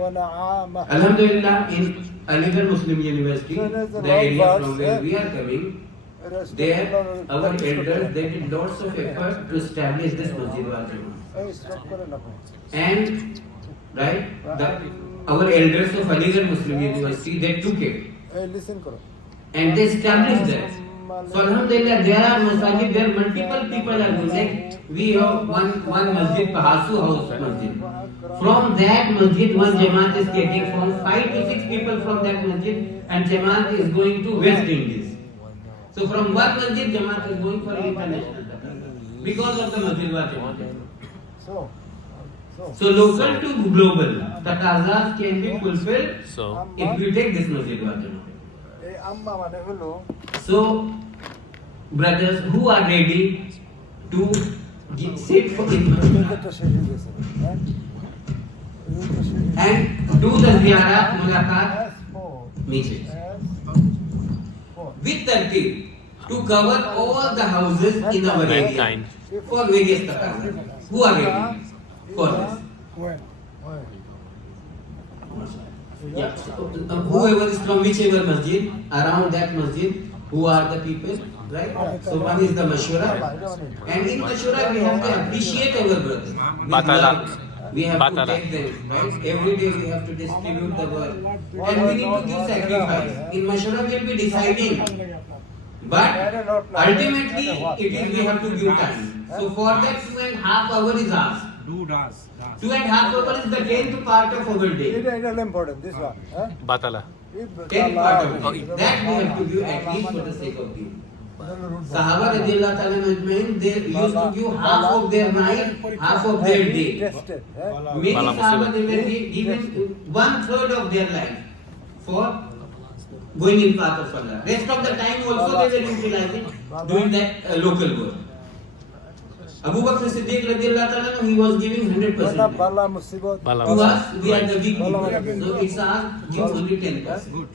Alhamdulillah, in Aligarh Muslim University, the area from where we are coming, there our elders they did lots of effort to establish this Masjid wal Jamaat. And right, our elders of Aligarh Muslim University, they took it. listen karo. And they established that. So Alhamdulillah, there are masajid, there multiple people are doing. Like we have one masjid, Pahasu House Masjid. From that masjid, one Jamaat is getting from 5 to 6 people from that masjid, and Jamaat is going to West Indies. So from one masjid, Jamaat is going for international. because of the Masjid wal Jamaat. So, So local to global, taqazas can be fulfilled So, if we take this Masjid wal Jamaat. এই আম্মা মানে হলো So, brothers who are ready to sit for the এটা শেষ হয়ে গেছে হ্যাঁ এটা শেষ হয়ে and do the ziyarat mulaqat S4 niche S4 with tertib to cover all the houses in our area mankind. for various taqazas. Who are ready for this? When? Yeah. Whoever is from whichever masjid, around that masjid, who are the people, right? So one is the mashura, and in mashura we have to appreciate our brothers. With Batala. love. We have Batala. to take them, right? Every day we have to distribute the word, and we need to give sacrifice. In mashura we will be deciding, but ultimately it is we have to give time. So for that 2.5 hours is asked. 2.5 hours is the 10th part of our day. এটা এটা important this one হ্যাঁ Batala. 10th part of it. That we have to give at least for the sake of deen. Sahaba radiyallahu ta'ala ajmain, they used to give half of their night, half of their day. Tested হ্যাঁ Many Bala Sahaba Musibah. they were given 1/3 of their life for going in path of Allah. Rest of the time also they were utilizing doing that local work. Abu Bakr Siddiq radiyallahu ta'ala, he was giving 100%. বালা মুসিবত Bala To Musibah. us, we are the weak people. So it's asked, give only 10%.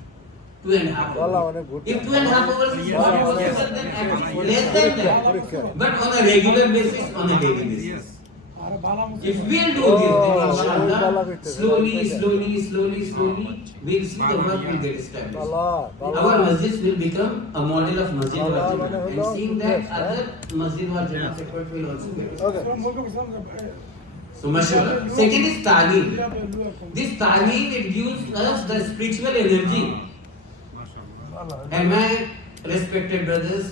2.5 Bala hours. অনেক good If 2.5 hours is not possible, then at least less than that. But on a regular basis, on a daily basis. If we'll do this, then inshallah, slowly, we'll see the work will get established. Bala Our masjids will become a model of masjid wal Jamaat. And seeing that, other masjid wal Jamaat effort will also get established. Okay So, mashallah. Second is talim. This talim, it gives us the spiritual energy. And my respected brothers,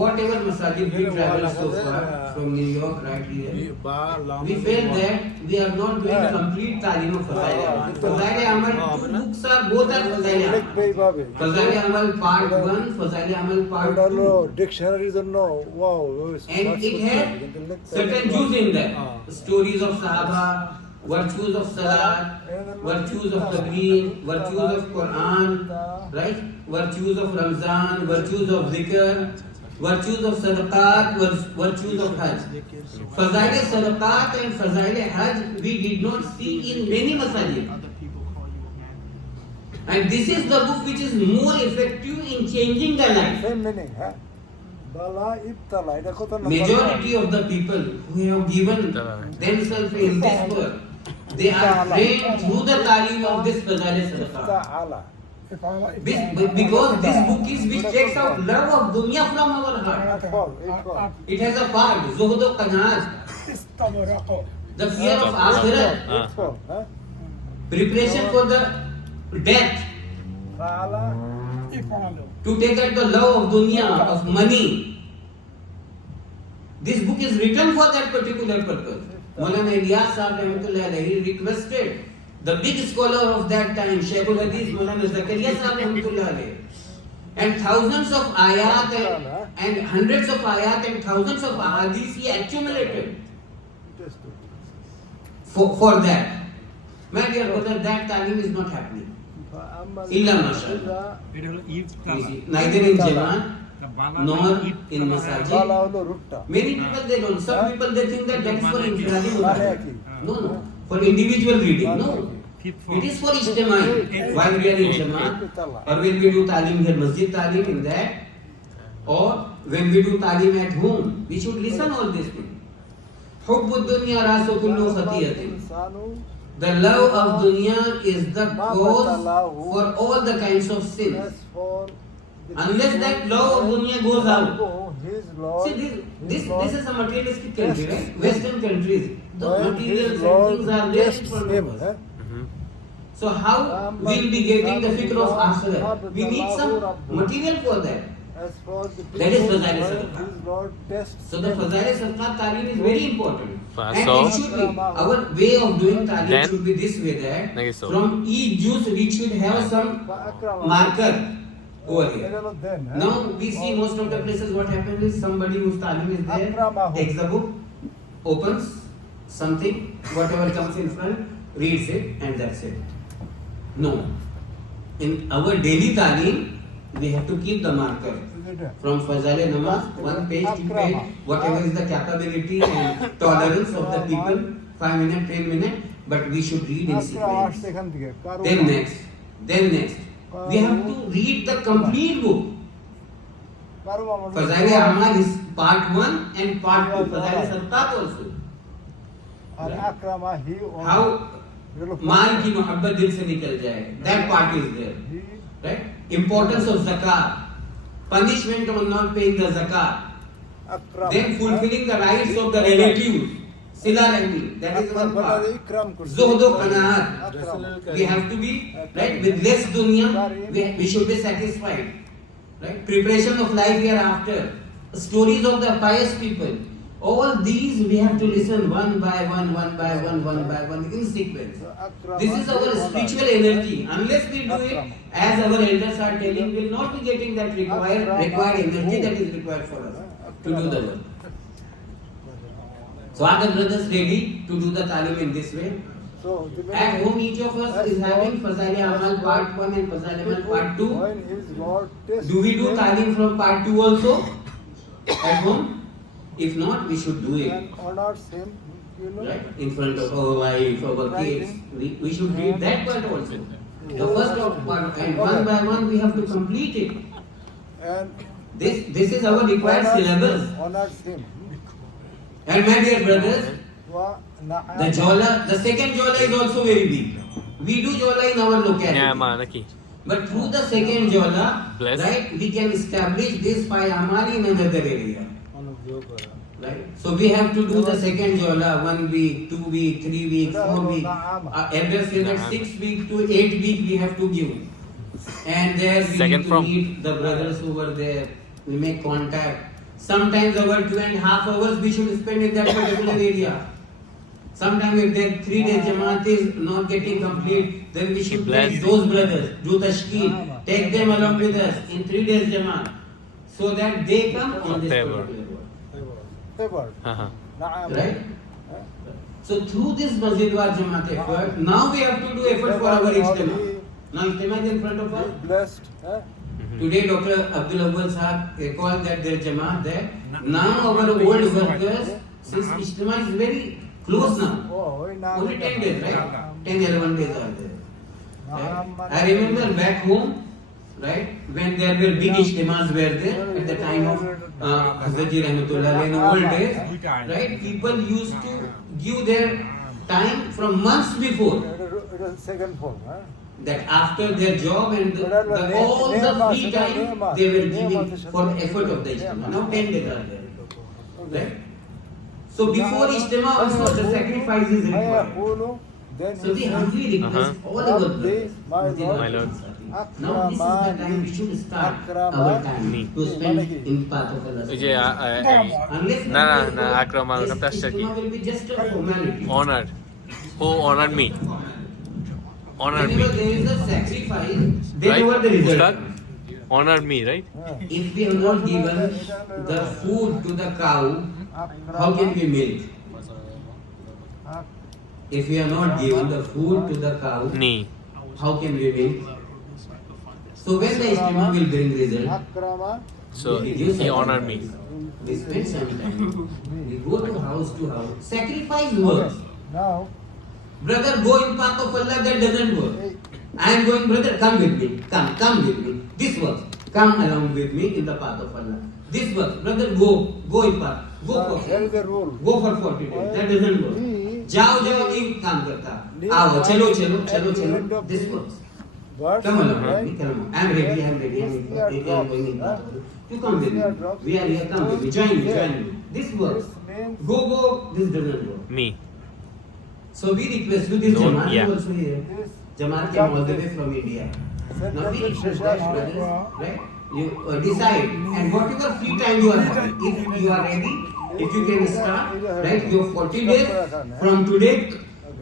whatever masajid we travel so far from New York right here, we felt that we are not doing complete talim of Fazail Amal. Fazail Amal, two books are both are Fazail Amal. এইভাবে Fazail Amal part 1, Fazail Amal part এটা হলো 2. ডিকশনারির জন্য wow And it had certain Jews in there. Stories of Sahaba, virtues of Salat, virtues of Tabligh, virtues of Quran, right? Virtues of Ramzan, virtues of Zikr, virtues of Sadaqat, virtues of Hajj. Fazail Sadaqat and Fazail Hajj we did not see in many masajid. And this is the book which is more effective in changing the life. Same meaning হ্যাঁ বালা ইবতালা এটা কত নম্বর Majority of the people who have given themselves in this work, they are trained through the talim of this Fazail Sadaqat. তাআলা Because this book is which takes out love of dunya from our heart. It has a part, zuhud of qanaat, the fear of akhirat, হ্যাঁ preparation for the death, তাআলা to take out the love of dunya, of money. This book is written for that particular purpose. Maulana Ilyas Sahib rahmatullahi alayhi requested the big scholar of that time, Shaykhul Hadith Maulana Zakaria Sahib rahmatullahi alayhi, and thousands of ayat and hundreds of ayat and thousands of ahadith he accumulated for that. My dear brother, that talim is not happening. Illa mashallah. You see, neither in Jamaat nor in masajid. বালা হলো রুটটা Many people they don't. Some people they think that that is for infiradi mutala. No, for individual reading. No, it is for ijtimai. While we are in Jamaat, or when we do talim here, masjid talim in that, or when we do talim at home, we should listen all these things. Hubbud dunya rasu kullu khatiyatin. ইনসানু The love of dunya is the cause for all the kinds of sins. as for Unless that love of dunya goes out. his lord See, this is a materialistic country, right? Western countries. The materials and things are there in front of us. So how will we getting the fikr of akhirah? We need some material for that. as for the That is people Fazail when Sadaqah. his lord tests So the Fazail Sadaqah talim is very important. And So- it should be, our way of doing talim Then- should be this way that Like so. from each juice we should have some marker over here. Then, Now we see most of the places what happens is somebody whose talim is there, Akramahu. takes the book, opens something, whatever comes in front, reads it, and that's it. No. In our daily talim, we have to keep the marker. From Fazal Namaz, one page to page, whatever is the capability and tolerance of the people, 5 minutes, 10 minutes, but we should read in sequence. Then next. We have to read the complete book. Fazal Amal is part 1 and part 2. Fazal Sattat also. How माल की मोहब्बत दिल से निकल जाए, that part is there, right? Importance of zakat, punishment on not paying the zakat, then fulfilling the rights of the relatives, sila rahmi, that is one part. Zuhd o qanaat, we have to be right with less dunya, we should be satisfied, right? Preparation of life hereafter, stories of the pious people. All these we have to listen one by one in sequence. This is our spiritual energy. Unless we do it, as our elders are telling, we will not be getting that required energy that is required for us to do the work. So are the brothers ready to do the talim in this way? At home each of us is having Fazal Amal part 1 and Fazal Amal part 2. Do we do talim from part 2 also at home? If not, we should do it. Right? In front of our wife, our kids. We should read that part also. The first part, and one by one we have to complete it. This is our required syllabus. And my dear brothers, the second Jola is also very big. We do Jola in our locality. But through the second Jola, right, we can establish this 5 Amal in another area. Right? So we have to do the second Jola 1 week, 2 weeks, 3 weeks, 4 weeks. Elders say that 6 weeks to 8 weeks we have to give. And there we need to meet the brothers over there. We make contact. Sometimes our 2.5 hours we should spend in that particular area. Sometimes if their 3 days Jamaat is not getting complete, then we should take those brothers, do tashkeel, take them along with us in 3 days Jamaat, so that they come on this particular work. Right? So through this Masjid War Jamaat effort, now we have to do effort for our Ijtima. Now Ijtima is in front of us. Today Dr. Abdul Awwal Sahab recalled that their Jamaat there. Now our old workers, since Ijtima is very close now, only 10 days, right? 10-11 days are there. Right? I remember back home, right, when there were big ijtimas were there at the time of Hazrat Ji Rahmatullah in old days, right? People used to give their time from months before. That after their job and all the free time they were giving for the effort of the ijtima. Now 10 days are there, right? So before ijtima also the sacrifice is required. So we humbly request all our brothers, my lord. now this is the time we should start our time to spend in path of Allah. Unless Akrama, ijtima will be just a formality. Honored. Who honored me? Honored me. Whenever there is a sacrifice, then Right? over the result. Ustad? Honored me, right? If we have not given the food to the cow, how can we milk? If we have not given the food to the cow, Knee. how can we milk? So when the ijtima will bring result? So he honored me. We spend some time. We go to house. Sacrifice works. Now, Brother, go in path of Allah, that doesn't work. I am going, brother, come with me. Come with me. This works. Come along with me in the path of Allah. This works. Brother, go in path. Go for 40 days. That doesn't work. जाओ नहीं काम करता. आओ, चलो. This works. Come along with me. Come on. I'm ready. I'm going in path of Allah. You come with me. We are here. Come with me. Join me. This works. Go. This doesn't work. Me. So we request you, this Jamaat Yeah. is also here. Jamaat came all the way from India. Now we request that brothers, right? You decide, and whatever free time you are having, if you are ready, if you can start, right? Your 40 days from today,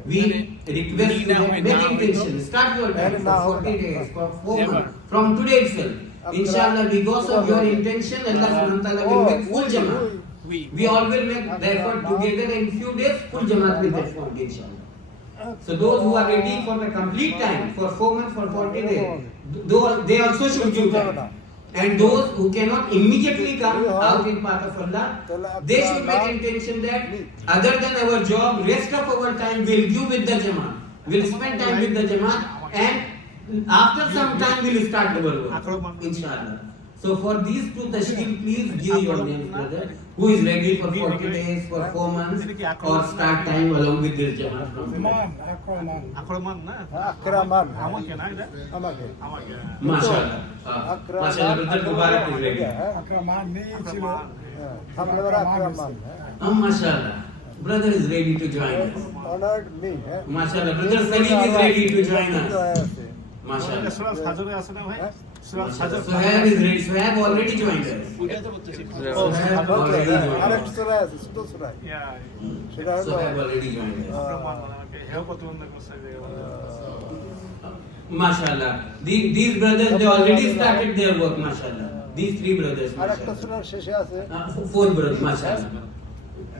we request you to make intention. Start your time for 40 days, for 4 months. From today itself, Inshallah, because of your intention, Allah subhanahu wa ta'ala will make full Jamaat. We all will make the effort together in few days, full Jamaat will get formed, inshallah. So those who are ready for the complete time, for 4 months, for 40 days, they also should give time. And those who cannot immediately come out in path of Allah, they should make intention that other than our job, rest of our time we'll give with the Jamaat. We'll spend time with the Jamaat, and after some time we'll start our work, inshallah. So for these two tashkil, please give your names, brother. Who is ready for 40 days, for 4 months, or start time along with this Jamaat from Akram, Akraman. আক্রামান আমাকে না এটা আমাকে MashaAllah. MashaAllah, brother Mubarak is ready. Akraman নেই ছিল আমরা আক্রামান MashaAllah. Brother is ready to join us. Honoured me MashaAllah. Brother Salim is ready to join us. MashaAllah. সূরা সাজরে আছে না ভাই সূরা সাজর Sohaib is ready. Sohaib already joined us. Sohaib already joined আরেক us. সূরা আছে ছোট সূরা ইয়া সেটা হলো Sohaib already joined us. আক্রামান আমাকে হেও পছন্দ করছে যে MashaAllah. These brothers, they already started their work, MashaAllah. These three brothers, আরেকটা MashaAllah. সূরার শেষে আছে Fourth brother, MashaAllah.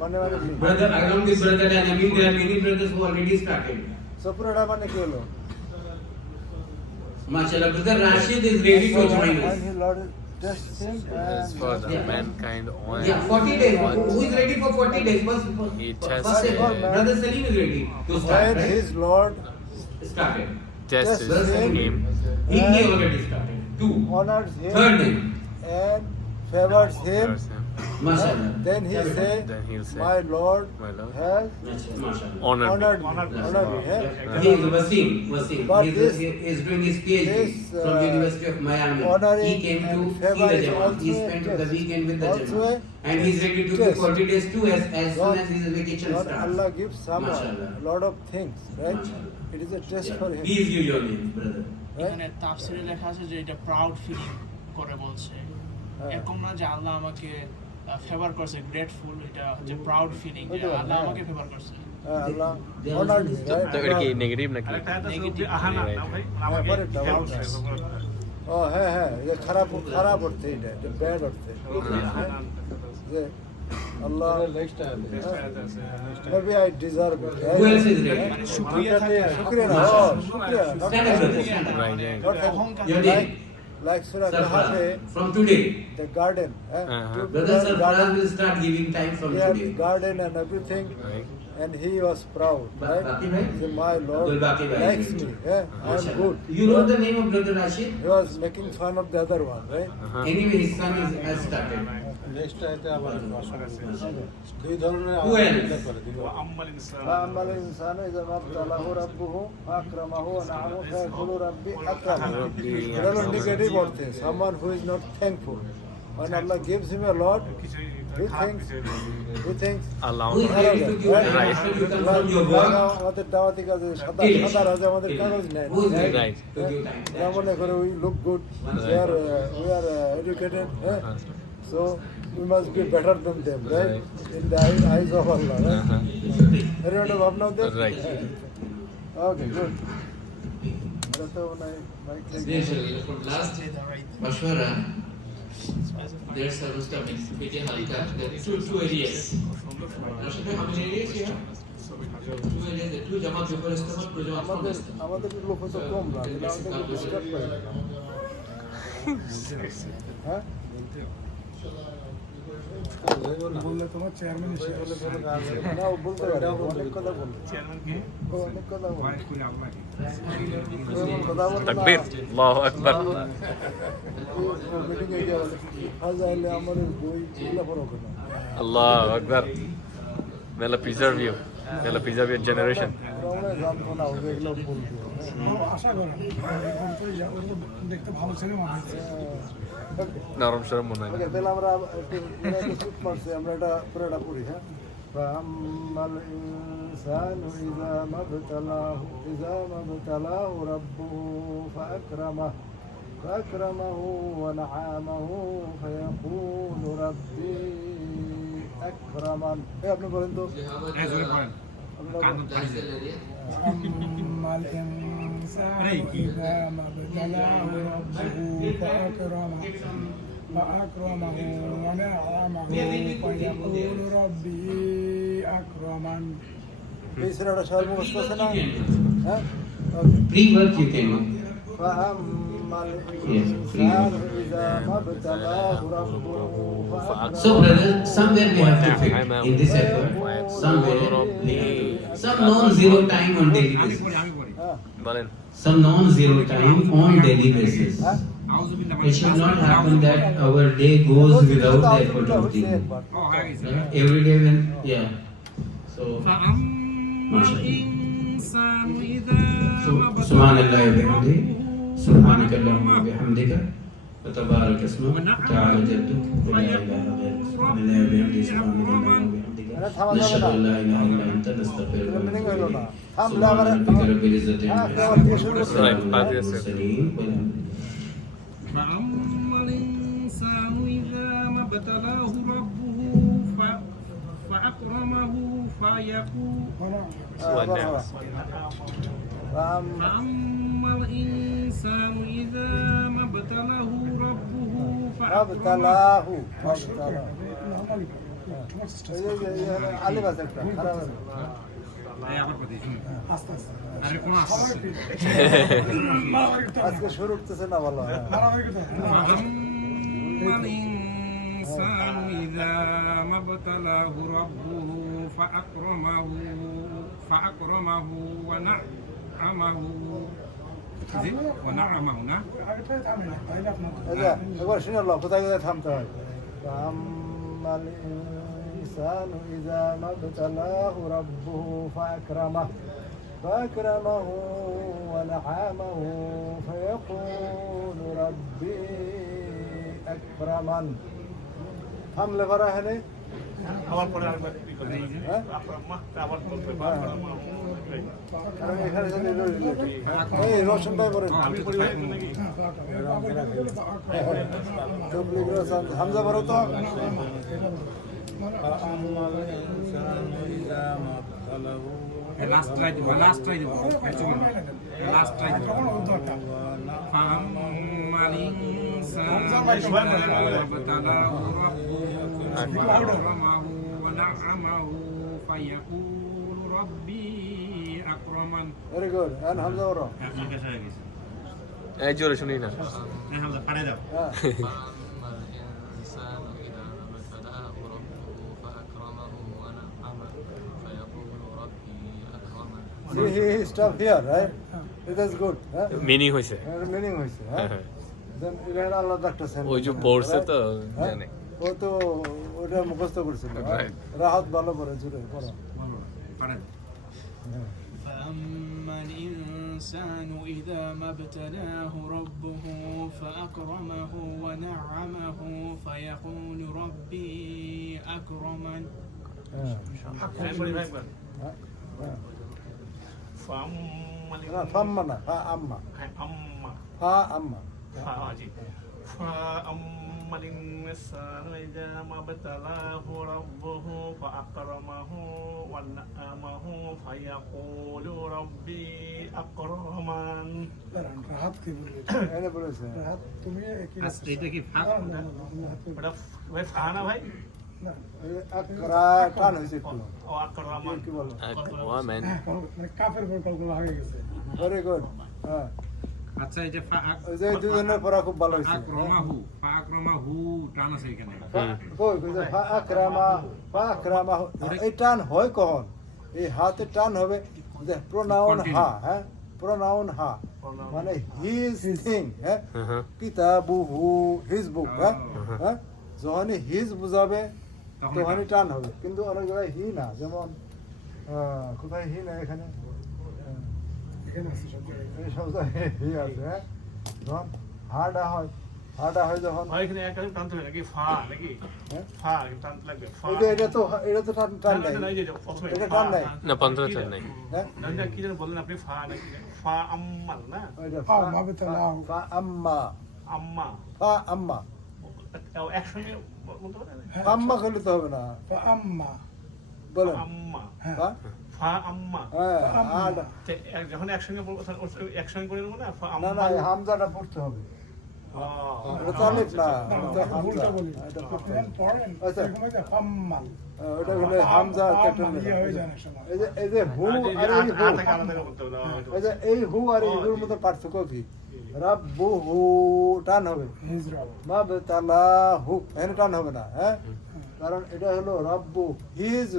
মানে মানে me Brother, along with brother and Amin, there are many brothers who already started. সপুরাটা মানে কি হলো MashaAllah. Brother Rashid is ready to join us. and he Lord just him It's for the mankind on. Yeah, 40 days. Who is ready for 40 days? First, brother Salim is ready to when start. his Lord Started. Test Just his him. name. He already started. 2. honors him Third name. and favors him MashaAllah. then he say Then he'll say, my Lord My Lord has MashaAllah. honored me. honored me He is Wasim. But He is doing his PhD this, from the University of Miami. honoring He came to and see the favoring Jamaat. He also spent a the weekend with the also Jamaat. a And he is ready to do test. 40 days too as soon as his vacation Lord starts. Allah gives someone MashaAllah. a lot of things right MashaAllah. it is a test for him Please give your name, brother. right এখানে তাফসিরে লেখা আছে যে এটা proud feeling করে বলছে এরকম না যে আল্লাহ আমাকে ফেভার করছে গ্রেটফুল এটা যে প্রাউড ফিলিং যে আল্লাহ আমাকে ফেভার করছে Allah honored me তো right এটা কি নেগেটিভ নাকি? আরেকটা আছে যে আহানা না ভাই আমাকে পরেরটা, হেও পরেরটা। করছে ও হ্যাঁ হ্যাঁ এটা খারাপ খারাপ অর্থে এটা ব্যাড অর্থে যে আল্লাহ maybe I deserve it Who else is ready? মানে শুকরিয়া থাকে শুকরিয়া না শুকরিয়া Stand up, brother. Stand up. Right, right. not অহংকার Your like name. like surah kaha Sarfraz. From today. the garden Brother Sarfraz will start giving time from he had today. garden and everything Right. and he was proud right Baqi bhai? He said, my Lord Abdul Baqi bhai. likes me yeah I am MashaAllah. good You know the name of brother Rashid? he was making fun of the other one right Anyway, his son has started. next এটা আবার MashaAllah. দুই ধরনের Who else? আম্মাল ইনসান فأما الإنسان إذا ما ابتلاه ربه فأكرمه ونعمه فيقول ربي أكرمن এটা হলো negative অর্থে someone who is not thankful when Allah gives him a lot he thinks Allow Who is ready to give time Right. after you come from your work? আমাদের দাওয়াতি কাজে সাদা সাদা রাজা আমাদের কাগজ নেয় Who is ready Right. to give time? আমরা মনে করে we look good we are educated so we must be better than them right in the eyes of Allah right everyone have now that Right. okay good এটা তো নাই mic From last Mashwara, there's a Rustam, Pete Halika, there are two areas. Rashid, how many areas here? 2 areas, the 2 Jamaat before Istimal, 2 Jamaat from আমাদের Istimal. আমাদের লোক হয়তো কম না কিন্তু আমাদের ডিস্টার্ব করে হ্যাঁ বললে তোমার চেয়ারম্যান হিসেবে না ও বলতে পারে অনেক কথা বলে চেয়ারম্যান কি ও অনেক কথা বলে ওয়াইস করে আল্লাহ কথা বলে Takbir. Allahu Akbar. মিটিং এ গেল আজ আইলে আমাদের বই এগুলো পড়ো কেন Allahu Akbar. May Allah preserve you. May Allah preserve your generation. আমরা জানতো না ওগুলো এগুলো বলতে আশা করেন এরকম তো ওরকম দেখতে ভালো ছেলে মানুষ Naram sharam mona hai. ওকে তাহলে আমরা একটু সুট মারছি আমরা এটা পুরোটা পড়ি হ্যাঁ فأما الإنسان إذا ما ابتلاه ربه فأكرمه ونعمه فيقول ربي أكرمن আপনি বলেন তো এজরে পয়েন্ট আপনারা বলেন। أما الإنسان الإنسان إذا ما ابتلاه ربه فأكرمه ونعمه فيقول ربي أكرمن. এই সিনাটা সবার মুখস্থ আছে না? হ্যাঁ? ওকে। Pre-work you can do. فأما الإنسان إذا ما ابتلاه ربه So brother, somewhere we have to fit in this effort. Somewhere, some non-zero time on daily basis. বলেন Some non-zero time on daily basis. It should not happen that our day goes without the effort of the every day when so Subhanallah wa bihamdihi Subhanaka Allahumma wa bihamdika wa tabarak ismuk wa ta'ala jadduk wa la ilaha ghayruk Subhanallah wa bihamdihi Subhanaka Allahumma wa bihamdika nashhadu an la ilaha illa anta nastaghfiruka wa natubu ilayk Subhana rabbika rabbil izzati amma yasifun wa salamun ala al-mursalin فأما الإنسان إذا ما ابتلاه ربه فأكرمه فيقول فأما الإنسان إذا ما ابتلاه ربه فأبتلاه علي بس একটা খারাপ আছে আজকে শুরু করতেছে না ভালো فأما الإنسان إذا ما ابتلاه ربه فأكرمه ونعمه না একবার শুনে নাও কোথায় কোথায় থামতে হয় فأما الإنسان إذا ما ابتلاه ربه فأكرمه ونعمه فيقول ربي أكرمن থামলে পারা হলে আবার পরে আরেকবার কি করবে আবার এখানে এই রোশন ভাই বলেন আমি পরিবার নাকি হামজা বলো তো লাস্ট ট্রাই দিব فأما الإنسان إذا ما ابتلاه ربه فأكرمه ونعمه فيقول ربي أكرمن. ভেরি গুড এন্ড হামজা বলো এই জোরে শুনি না হামজা পারে দাও হ্যাঁ he stop here, right? It is good. Meaning হইছে Meaning হয়েছে, হ্যাঁ? Then এটা আল্লাহ ডাক্তার সেন ওই যে পড়ছে তো জানে ও তো ওটা মুখস্থ করছিল Right. রাহাত ভালো করে জুড়ে পড়ো পারে فأما الإنسان إذا ما ابتلاه ربه فأكرمه ونعمه فيقول ربي أكرمن. ফাম্মা না ফা আম্মা ফা আম্মা فأما الإنسان إذا ما ابتلاه ربه فأكرمه ونعمه فيقول ربي أكرمن. রাহাত কি বললি এনে বলেছে রাহাত তুমি কি এটা কি ফাঁক ওটা ভাই ফানা ভাই আকরা টান হয়েছে একটু ও আকরামান কি বলো ওয়া ম্যান মানে কাফের উপর কল্পনা হয়ে গেছে ভেরি গুড হ্যাঁ আচ্ছা এই যে ওই যে দুজনের পড়া খুব ভালো হয়েছে ফাকরমাহু টান আছে এখানে কই কই ফা আকরামা এই টান হয় কখন এই হাতে টান হবে যে প্রোনাউন হা হ্যাঁ প্রোনাউন হা মানে হিজ থিং হ্যাঁ কিতাবুহু হিজ বুক হ্যাঁ যখনই হিজ বুঝাবে তখনই টান হবে কিন্তু অনেক জায়গায় হি না যেমন কোথায় হি না এখানে এখানে আছে সব জায়গায় এই সব জায়গায় হি আছে হ্যাঁ যখন হাডা হয় যখন ভাই এখানে একটা টান হবে নাকি ফা নাকি হ্যাঁ ফা টান লাগবে ফা এটা তো টান নাই নাই যে প্রথমে এটা টান নাই না পঞ্চম নাই হ্যাঁ না কি যেন বললেন আপনি ফা নাকি ফা আম্মাল না ওইটা ফা মাবতালাহু ফা আম্মা আম্মা ফা আম্মা একসঙ্গে বলতে পারেন আম্মা করলে তো হবে না فأما বলেন আম্মা ফা ফা আম্মা আর যখন একসঙ্গে বলবো তখন একসঙ্গে করে নেবো না ফা না আম্মা না এই হামজাটা পড়তে হবে এটা তো আলিফ না এটা হামজা ভুলটা বলি এটা পড়তে হবে পড়েন আচ্ছা। এরকম হয় যে ফাম্মাল ওটা হলো হামজা ক্যাপিটাল ইয়ে হয়ে যায় অনেক সময়। এই যে হু আর এই হু আলাদা আলাদা করতে হবে এই যে এই হু আর এই হুর মধ্যে পার্থক্য কি রাব্বুহু টান হবে হিজ রব মাবতালাহু এখানে টান হবে না হ্যাঁ কারণ এটা হলো রাব্বু হিজ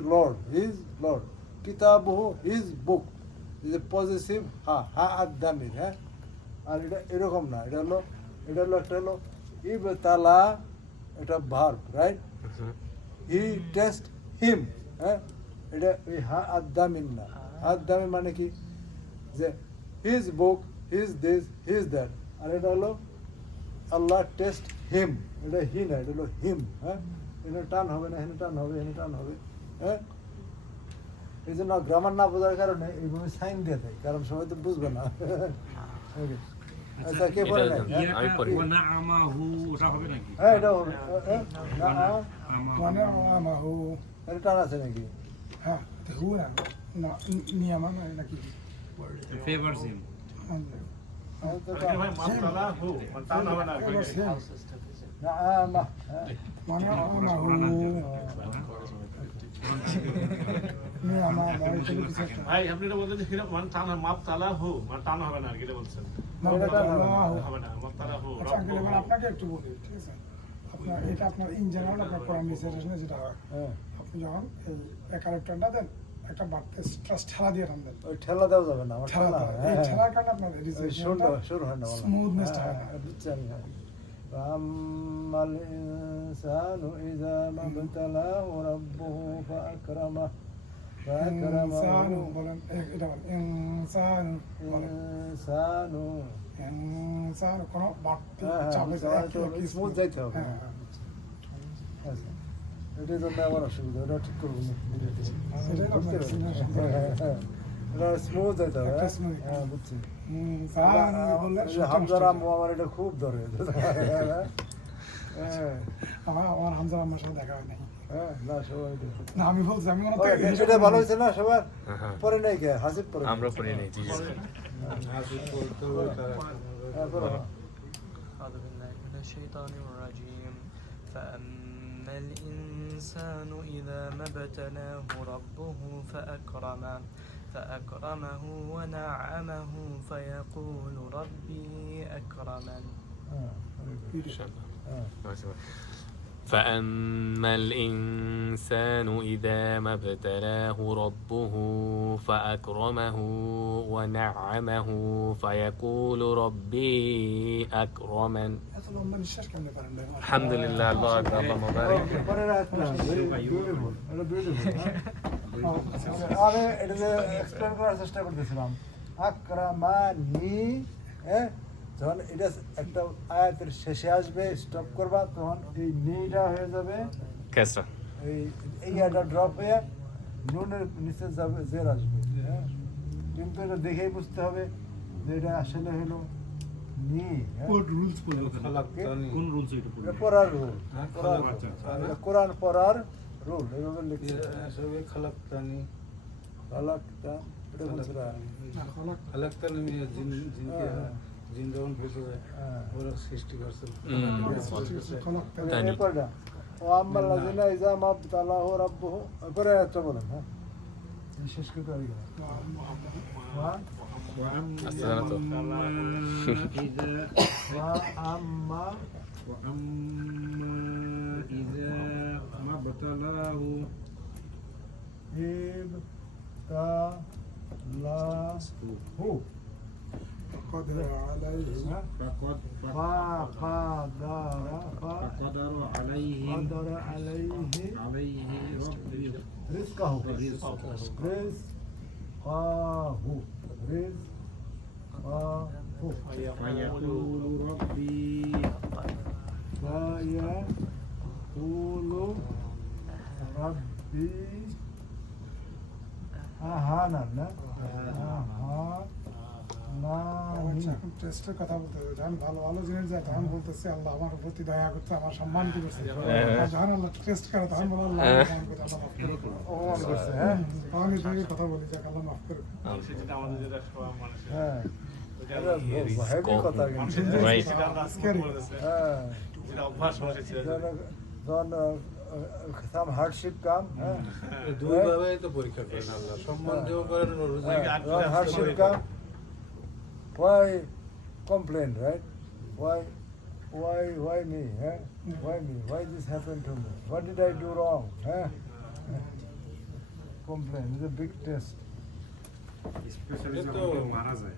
লর্ড কিতাবুহু his book is a positive হা আদ-দামির হ্যাঁ আর এটা এরকম না এটা হলো একটা হলো ইবতালা এটা ভার্ব রাইট হি টেস্ট হিম হ্যাঁ এটা এই হা আদ-দামির না আদ-দামির মানে কি যে his book his this his that আর এটা হলো আল্লাহ টেস্ট হিম এটা হি না এটা হলো হিম হ্যাঁ এখানে টান হবে না এখানে টান হবে এখানে টান হবে হ্যাঁ এই জন্য গ্রামার না বোঝার কারণে এইভাবে সাইন দিয়ে দেয় কারণ সবাই তো বুঝবে না Okay. আচ্ছা কে বলে না আমি পড়ি হ্যাঁ এটা হবে মানে আমাহু এটা টান আছে নাকি হ্যাঁ তো হু না না নিয়ামা না নাকি favors him. হ্যাঁ, তো আজকে ভাই মাসালা হু টান হবে না এবার সেম না মা হ্যাঁ মানে আমাহু নিয়ামা মানে কিছু কিছু একটা ভাই আপনি এটা বলতে যে মান টান মাপ তালা হু মানে টান হবে না আর কি এটা বলছেন মাবতালাহু হবে না মাপ তালা হু আচ্ছা আঙ্কেল এবার আপনাকে একটু বলি ঠিক আছে আপনার এটা আপনার ইন জেনারেল আপনার কোরআন রিসার্চে যেটা হয় হ্যাঁ আপনি যখন এই ক্যারেক্টারটা দেন একটা বাড়তে স্ট্রেস ঠেলা দিয়ে টান দেন ওই ঠেলা দেওয়া যাবে না আমার ঠেলা ঠেলা দেন হয়, এই হ্যাঁ। ঠেলার কারণে আপনার ওই রিসার্চটা সুর হয় না বলা। স্মুথনেসটা হয় না হ্যাঁ, বুঝছি আমি, হ্যাঁ। فأما الإنسان إذا ما ابتلاه ربه فأكرمه ইনসানু বলেন এটা বলেন ইনসানু বলেন ইনসানু ইনসানু কোনো বাড়তি চাপে স্মুথ যাইতে হবে হ্যাঁ আচ্ছা। এটার জন্য আমার অসুবিধা ওটা ঠিক করবো না সেটাই তো আপনার এটা স্মুথ যাইতে হবে একটা smooth। হ্যাঁ বুঝছি ইনসানু বললে হামজার আম্মু আমার এটা খুব ধরে হ্যাঁ আমার হামজা আম্মার সাথে দেখা হয় নাই হ্যাঁ না সবাই না আমি বলছি আমি মনে এটা ভালো হয়েছে না সবার হ্যাঁ। পরে নাই কে হাসিব পরে আমরা পড়ি নাই জি জি أعوذ بالله من الشيطان الرجيم فأما الإنسان إذا ما ابتلاه ربه فأكرمه ونعمه فيقول ربي أكرمن فأما الإنسان إذا ما ابتلاه ربه فأكرمه ونعمه فيقول ربي أكرمن এত লম্বা নিঃশ্বাস কেমনে পারেন ভাই الحمد لله الله أكبر اللهم بارك পরে রাখলাম বিউটিফুল এটা বিউটিফুল আমি এটা যে এক্সপ্লেন করার চেষ্টা করতেছিলাম আকরামানি হ্যাঁ যখন এটা একটা আয়াতের শেষে আসবে স্টপ করবা তখন এই নিটা হয়ে যাবে كسرة এই আয়াটা ড্রপ হয়ে নুনের নিচে যাবে জের আসবে হ্যাঁ কিন্তু এটা দেখেই বুঝতে হবে যে এটা আসলে হলো নি হ্যাঁ Rules পড়লো কোন rules এটা এটা পড়ার রুল কোরআন পড়ার রুল এভাবে লিখছে خلقتني খালাকতা এটা কোন সূরা خلقتني من الجن জিন যখন ভেতরে ওরা সৃষ্টি করছে তানি। এরপরটা ও আম্মাল লাযিনা ইযা মাবতালাহু রাব্বুহু এরপরে একটা বলেন হ্যাঁ এই শেষ করতে পারি না أستاذنته আম্মা إذا ما ابتلاه ইবতালাহু قدر عليه فقدر عليه رزقه فيقول ربي فيقول ربي أهانا আচ্ছা, এখন টেস্টের কথা বলতে হবে। যখন ভালো ভালো জিনিস যায় তখন বলতেছে আল্লাহ আমার প্রতি দয়া করতে, আমার সম্মান করছে। আর যখন আল্লাহ টেস্ট করে তখন বলে আল্লাহ অপমান করতে, আল্লাহ মাফ করে দাও। অপমান করছে, হ্যাঁ তখন এই ধরনের কথা বলি যে আল্লাহ মাফ করে দাও। মানুষের যেটা আমাদের যেটা স্বভাব মানুষের হ্যাঁ ওইটা এটা হেভি কথা কিন্তু Right. সেটা আল্লাহ স্মরণ করে দিয়েছে। হ্যাঁ যেটা অভ্যাস মানুষের ছিল যখন some hardship come, হ্যাঁ এই দুইভাবে তো পরীক্ষা করেন আল্লাহ, সম্মান দিয়েও করেন আর রুজি when hardship come, why complain, right? Why me, eh? Why me? Why this happened to me? What did I do wrong, eh? Complain is a big test. Specially তো যখন কেউ মারা যায়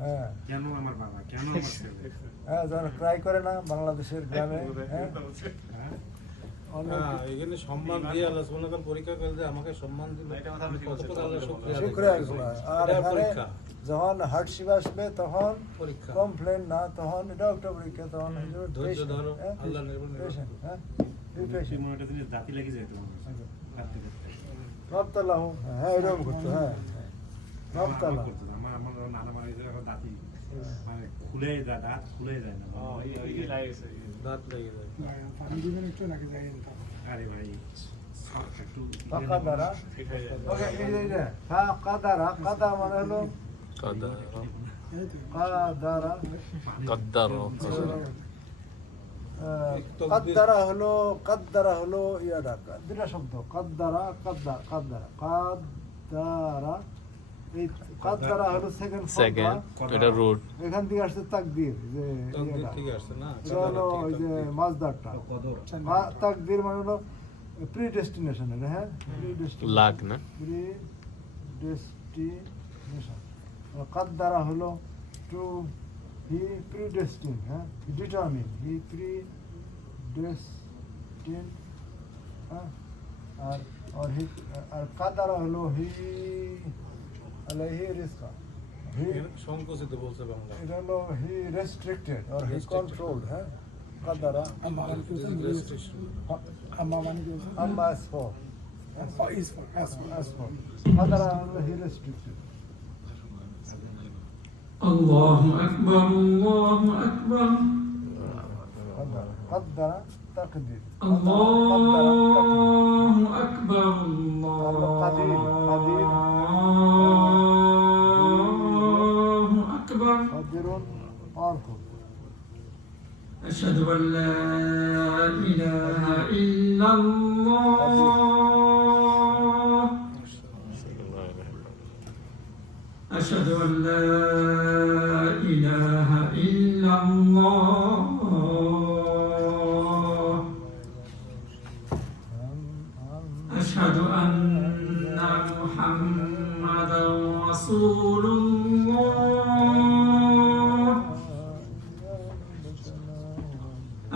হ্যাঁ কেন আমার বাবা কেন আমার ছেলে হ্যাঁ যখন ক্রাই করে না বাংলাদেশের গ্রামে, হ্যাঁ অনেক হ্যাঁ, এখানে সম্মান দিয়ে আল্লাহ সুবহানাহু ওয়া তাআলা পরীক্ষা করে যে আমাকে সম্মান দিল, এটা কথা আমি কতটুকু আল্লাহ শুকরিয়া শুকরিয়া আদায় করবো। আর এটা এখানে পরীক্ষা যখন হার্ডশিপ আসবে তখন পরীক্ষা কমপ্লেন না, তখন এটাও একটা পরীক্ষা, তখন ধৈর্য ধরো, আল্লাহ নির্ভর পেশেন্ট, হ্যাঁ be সেই patient. মনে একটা জিনিস দাঁতি লেগে যায় তোমার রাত্রে রবতাল্লাহু, হ্যাঁ এরকম করতো, হ্যাঁ রবতাল্লাহ, আমার আমার নানা মারা গেছে এখন দাঁতি মানে খুলে যায় দাঁত খুলে যায় না দাঁত লেগে যায়। পানি দিবেন একটু নাকি যাই না? আরে ভাই একটু ফাকাদারা, ঠিক হয়ে যায় ওকে এই যে ফাকাদারা, কাদা মানে হলো قدر কাদারা, قدر কাদ্দারা হলো ইয়াদা, দুটা শব্দ, কাদ্দারা এই কাদ্দারা হলো সেকেন্ড সেকেন্ড এটা রুট এখান থেকে আসছে তাকদির, যে তকদির ইয়েটা। ঠিক আছে না, এটা হলো ওই যে মাছদারটা, তাকদির মানে হলো প্রি ডেস্টিনেশন, হ্যাঁ লাগ না প্রি-ডেস্টিনেশন। কাদ্দারা হলো টু হি প্রি-ডেস্টিন, হ্যাঁ ডিটারমিন, হি প্রি-ডেস্টিন, হ্যাঁ আর হি আর কাদ্দারা হলো হি আলাইহি রিজকা, হি সংকুচিত বলছে বাংলা। এটা হলো হি রেস্ট্রিক্টেড আর হি কন্ট্রোলড, হ্যাঁ কাদ্দারা আম্মা মানে কি বলছেন? আম্মা মানে কি বলছেন? আম্মা as for Is for, as for. কাদ্দারা হলো হি রেস্ট্রিক্টেড। الله أكبر الله أكبر قدر تقدير الله أكبر قدير الله أكبر قدير أركب. أشهد أن لا إله إلا الله أشهد أن لا إله إلا الله أشهد أن محمدا رسول الله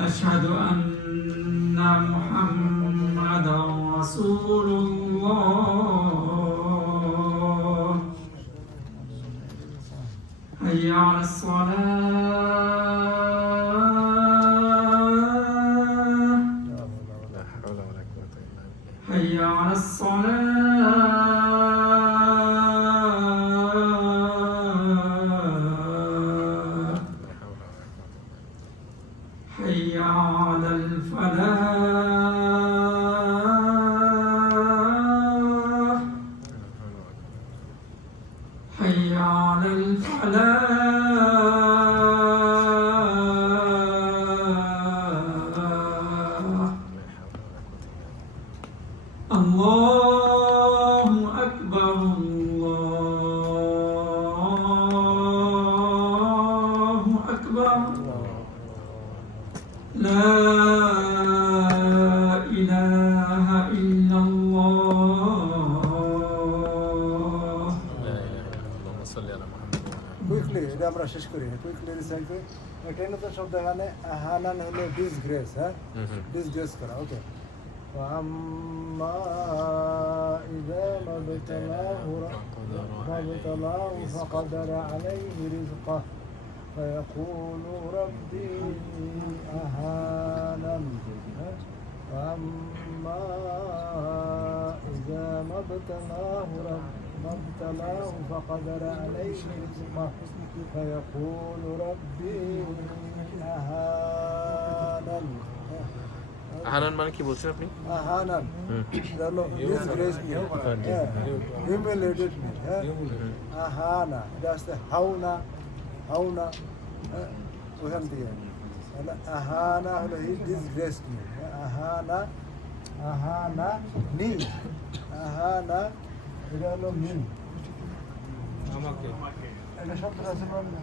أشهد أن محمدا رسول الله حي على الصلاة لا حول ولا قوة إلا بالله حي على الصلاة لا حول ولا قوة حي على الفلاح حي على الفلاح الله أكبر الله أكبر لا إله إلا الله لا إله إلا الله اللهم صل على محمد وعلى آله কুইকলি এটা আমরা শেষ করি, কুইকলি রিসাইড করি। একটা নতুন শব্দ এখানে, হানান হলো ডিসগ্রেস, হ্যাঁ ডিসগ্রেস করা, ওকে। وأما إذا ما ابتلاه فقدر عليه رزقه فيقول ربي أهانن وأما إذا ما ابتلاه فقدر عليه رزقه فيقول ربي أهانن আহানান মানে কি বলছেন আপনি? أهانن disgraced me, humiliated me, أهانا that's the Haona ওখান থেকে আহানা হলো he disgraced me, আহানা নি আহানা এটা হলো মি আমাকে এটা শব্দ আছে বলুন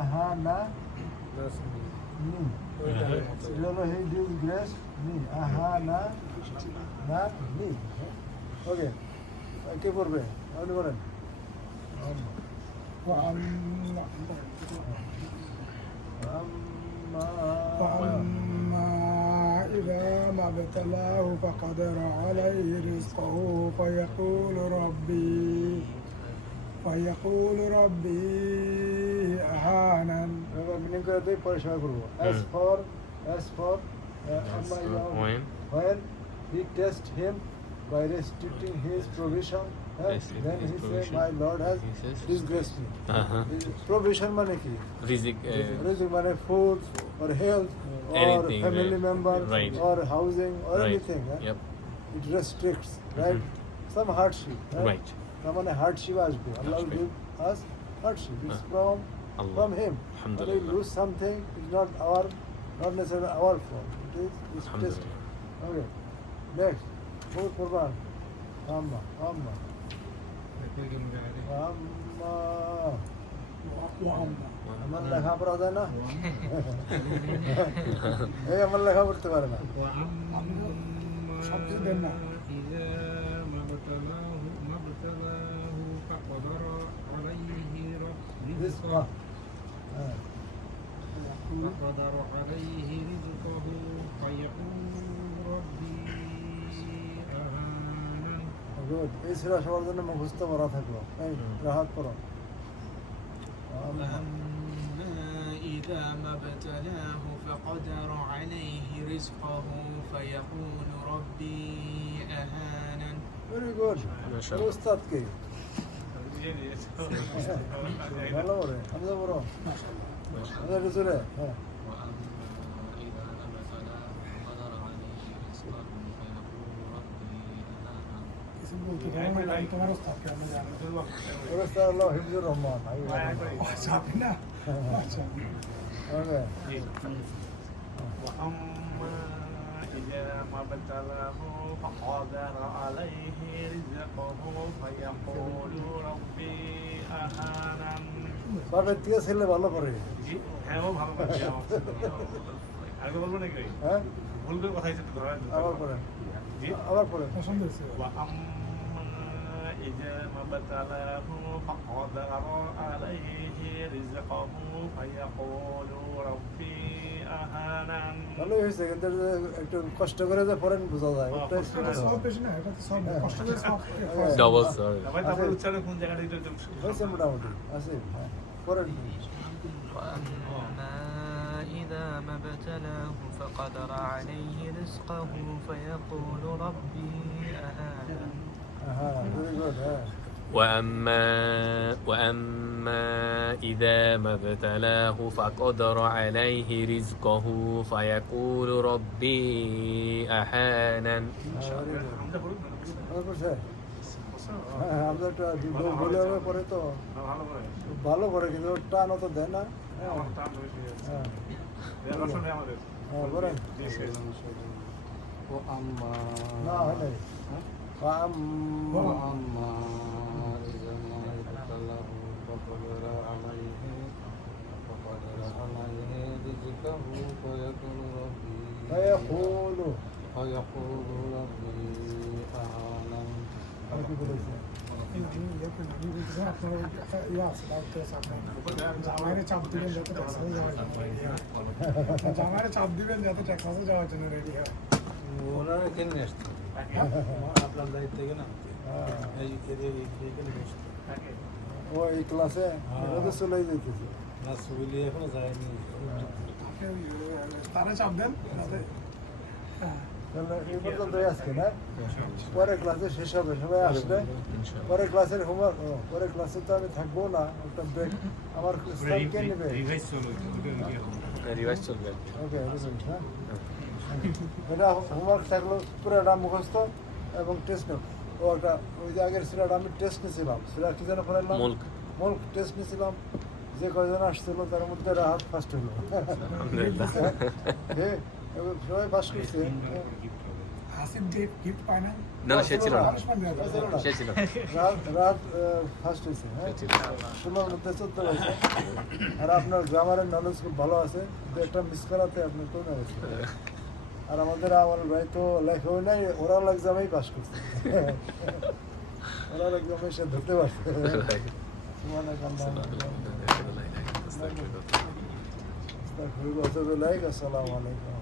আহানা নি এটা হলো he disgraced me, আহানা না নি। ওকে কে করবে আপনি বলেন। فأما إذا ما ابتلاه فقدر عليه رزقه فيقول ربي أهانن মিনিং করে দিয়ে পরিষ্কার করবো as for when he test him by restricting his provision, then he said my Lord has disgraced me. Provision মানে কি? রিজিক Rizq মানে food or health or Anything, family right. member Right. or housing or Right. anything. Yep. It restricts, right? Some hardship, Right. তার মানে hardship আসবে. Allah will give us hardship. It's from Allah. from Him. When we Alhamdulillah. lose something, it's not necessarily our fault. It's test. Okay. Next. Who's Qurban? Amma. আমার লেখা পড়া যায় না এই আমার লেখা পড়তে পারে না শব্দ দেন না রিজকা فقدر عليه رزقه فيقول ربي أهانن গুড এই সূরা সবার জন্য মুখস্থ করা থাকলো এই রাহাত করো وأما إذا ما ابتلاه فقدر عليه رزقه فيقول ربي أهانن ভেরি গুড মাশাআল্লাহ। উস্তাদ কে ভালো করে আমি তো বড় আমাদের রসুলে হ্যাঁ কিছু বলতে পারবো না তোমার ওস্তাদকে আমি জানি উস্তাদ হলো হিফজুর রহমান আচ্ছা আপনি না আচ্ছা ওকে وأما إذا ما ابتلاه فقدر عليه رزقه فيقول ربي أهانن বাপের থেকে ছেলে ভালো করে জি হ্যাঁ ও ভালো করে আগে বলবো নাকি হ্যাঁ ভুল করে কথা হিসেবে ধরা আবার পড়েন জি আবার পড়েন পছন্দ হয়েছে وأما إذا ما ابتلاه فقدر عليه رزقه فيقول ربي أهانن ভালোই হয়েছে কিন্তু একটু কষ্ট করে যে পড়েন বোঝা যায় একটা এটা সব বেশি না এটা তো সব কষ্ট করে সব ডাবল সরি ভাই তারপর উচ্চারণ কোন জায়গাটা একটু হয়েছে মোটামুটি আছে হ্যাঁ পড়েন وأما إذا ما ابتلاه فقدر عليه رزقه فيقول ربي أهانن হ্যাঁ ভেরি গুড হ্যাঁ وأما إذا ما ابتلاه فقدر عليه رزقه فيقول ربي أهانن হ্যাঁ আমরা একটা বলে পরে তো ভালো করে ভালো করে কিন্তু টানও তো দেয় না হ্যাঁ আমার টান বেশি হ্যাঁ রসনে আমাদের হ্যাঁ বলেন না হয় নাই فيقول আর কি বলেছে জামাইরে চাপ দিবেন যাতে টেক্সাসে যাওয়ার জন্য রেডি হয় জামাইরে চাপ দিবেন যাতে টেক্সাসে যাওয়ার জন্য রেডি হয় ওনারা এখানে আসতো আপনার দায়িত্ব থেকে না ও এই ক্লাসে চলে যেতেছে না সুবিলি এখনো যায়নি আমাকে তারা চাপ দেন যাতে তাহলে এই পর্যন্তই আজকে না পরের ক্লাসে শেষ হবে সবাই আসলে পরের ক্লাসের হোমওয়ার্ক পরের ক্লাসে তো আমি থাকবো না একটা ব্রেক আমার স্থান কে নেবে রিভাইজ চলো রিভাইজ চলবে ওকে হ্যাঁ এটা হোমওয়ার্ক থাকলো পুরোটা মুখস্থ এবং টেস্ট নেব ও একটা ওই যে আগের সিরাটা আমি টেস্ট নিয়েছিলাম সিরা কি যেন পড়াইলাম মুল্ক টেস্ট নিয়েছিলাম যে কয়জন আসছিল তার মধ্যে রাহাত ফার্স্ট হলো হ্যাঁ সবাই পাস করছে আসিফ গিফট পায় না না সে ছিল না সে ছিল রাত ফার্স্ট হয়েছে হ্যাঁ 16 মধ্যে 14 হয়েছে আর আপনার গ্রামারের নলেজ খুব ভালো আছে একটা মিস করাতে আপনি তো না আর আমাদের আমার ভাই তো লেখাও নাই ওরাল এক্সামেই পাস করছে ওরাল এক্সামে সে ধরতে পারছে আসসালামু আলাইকুম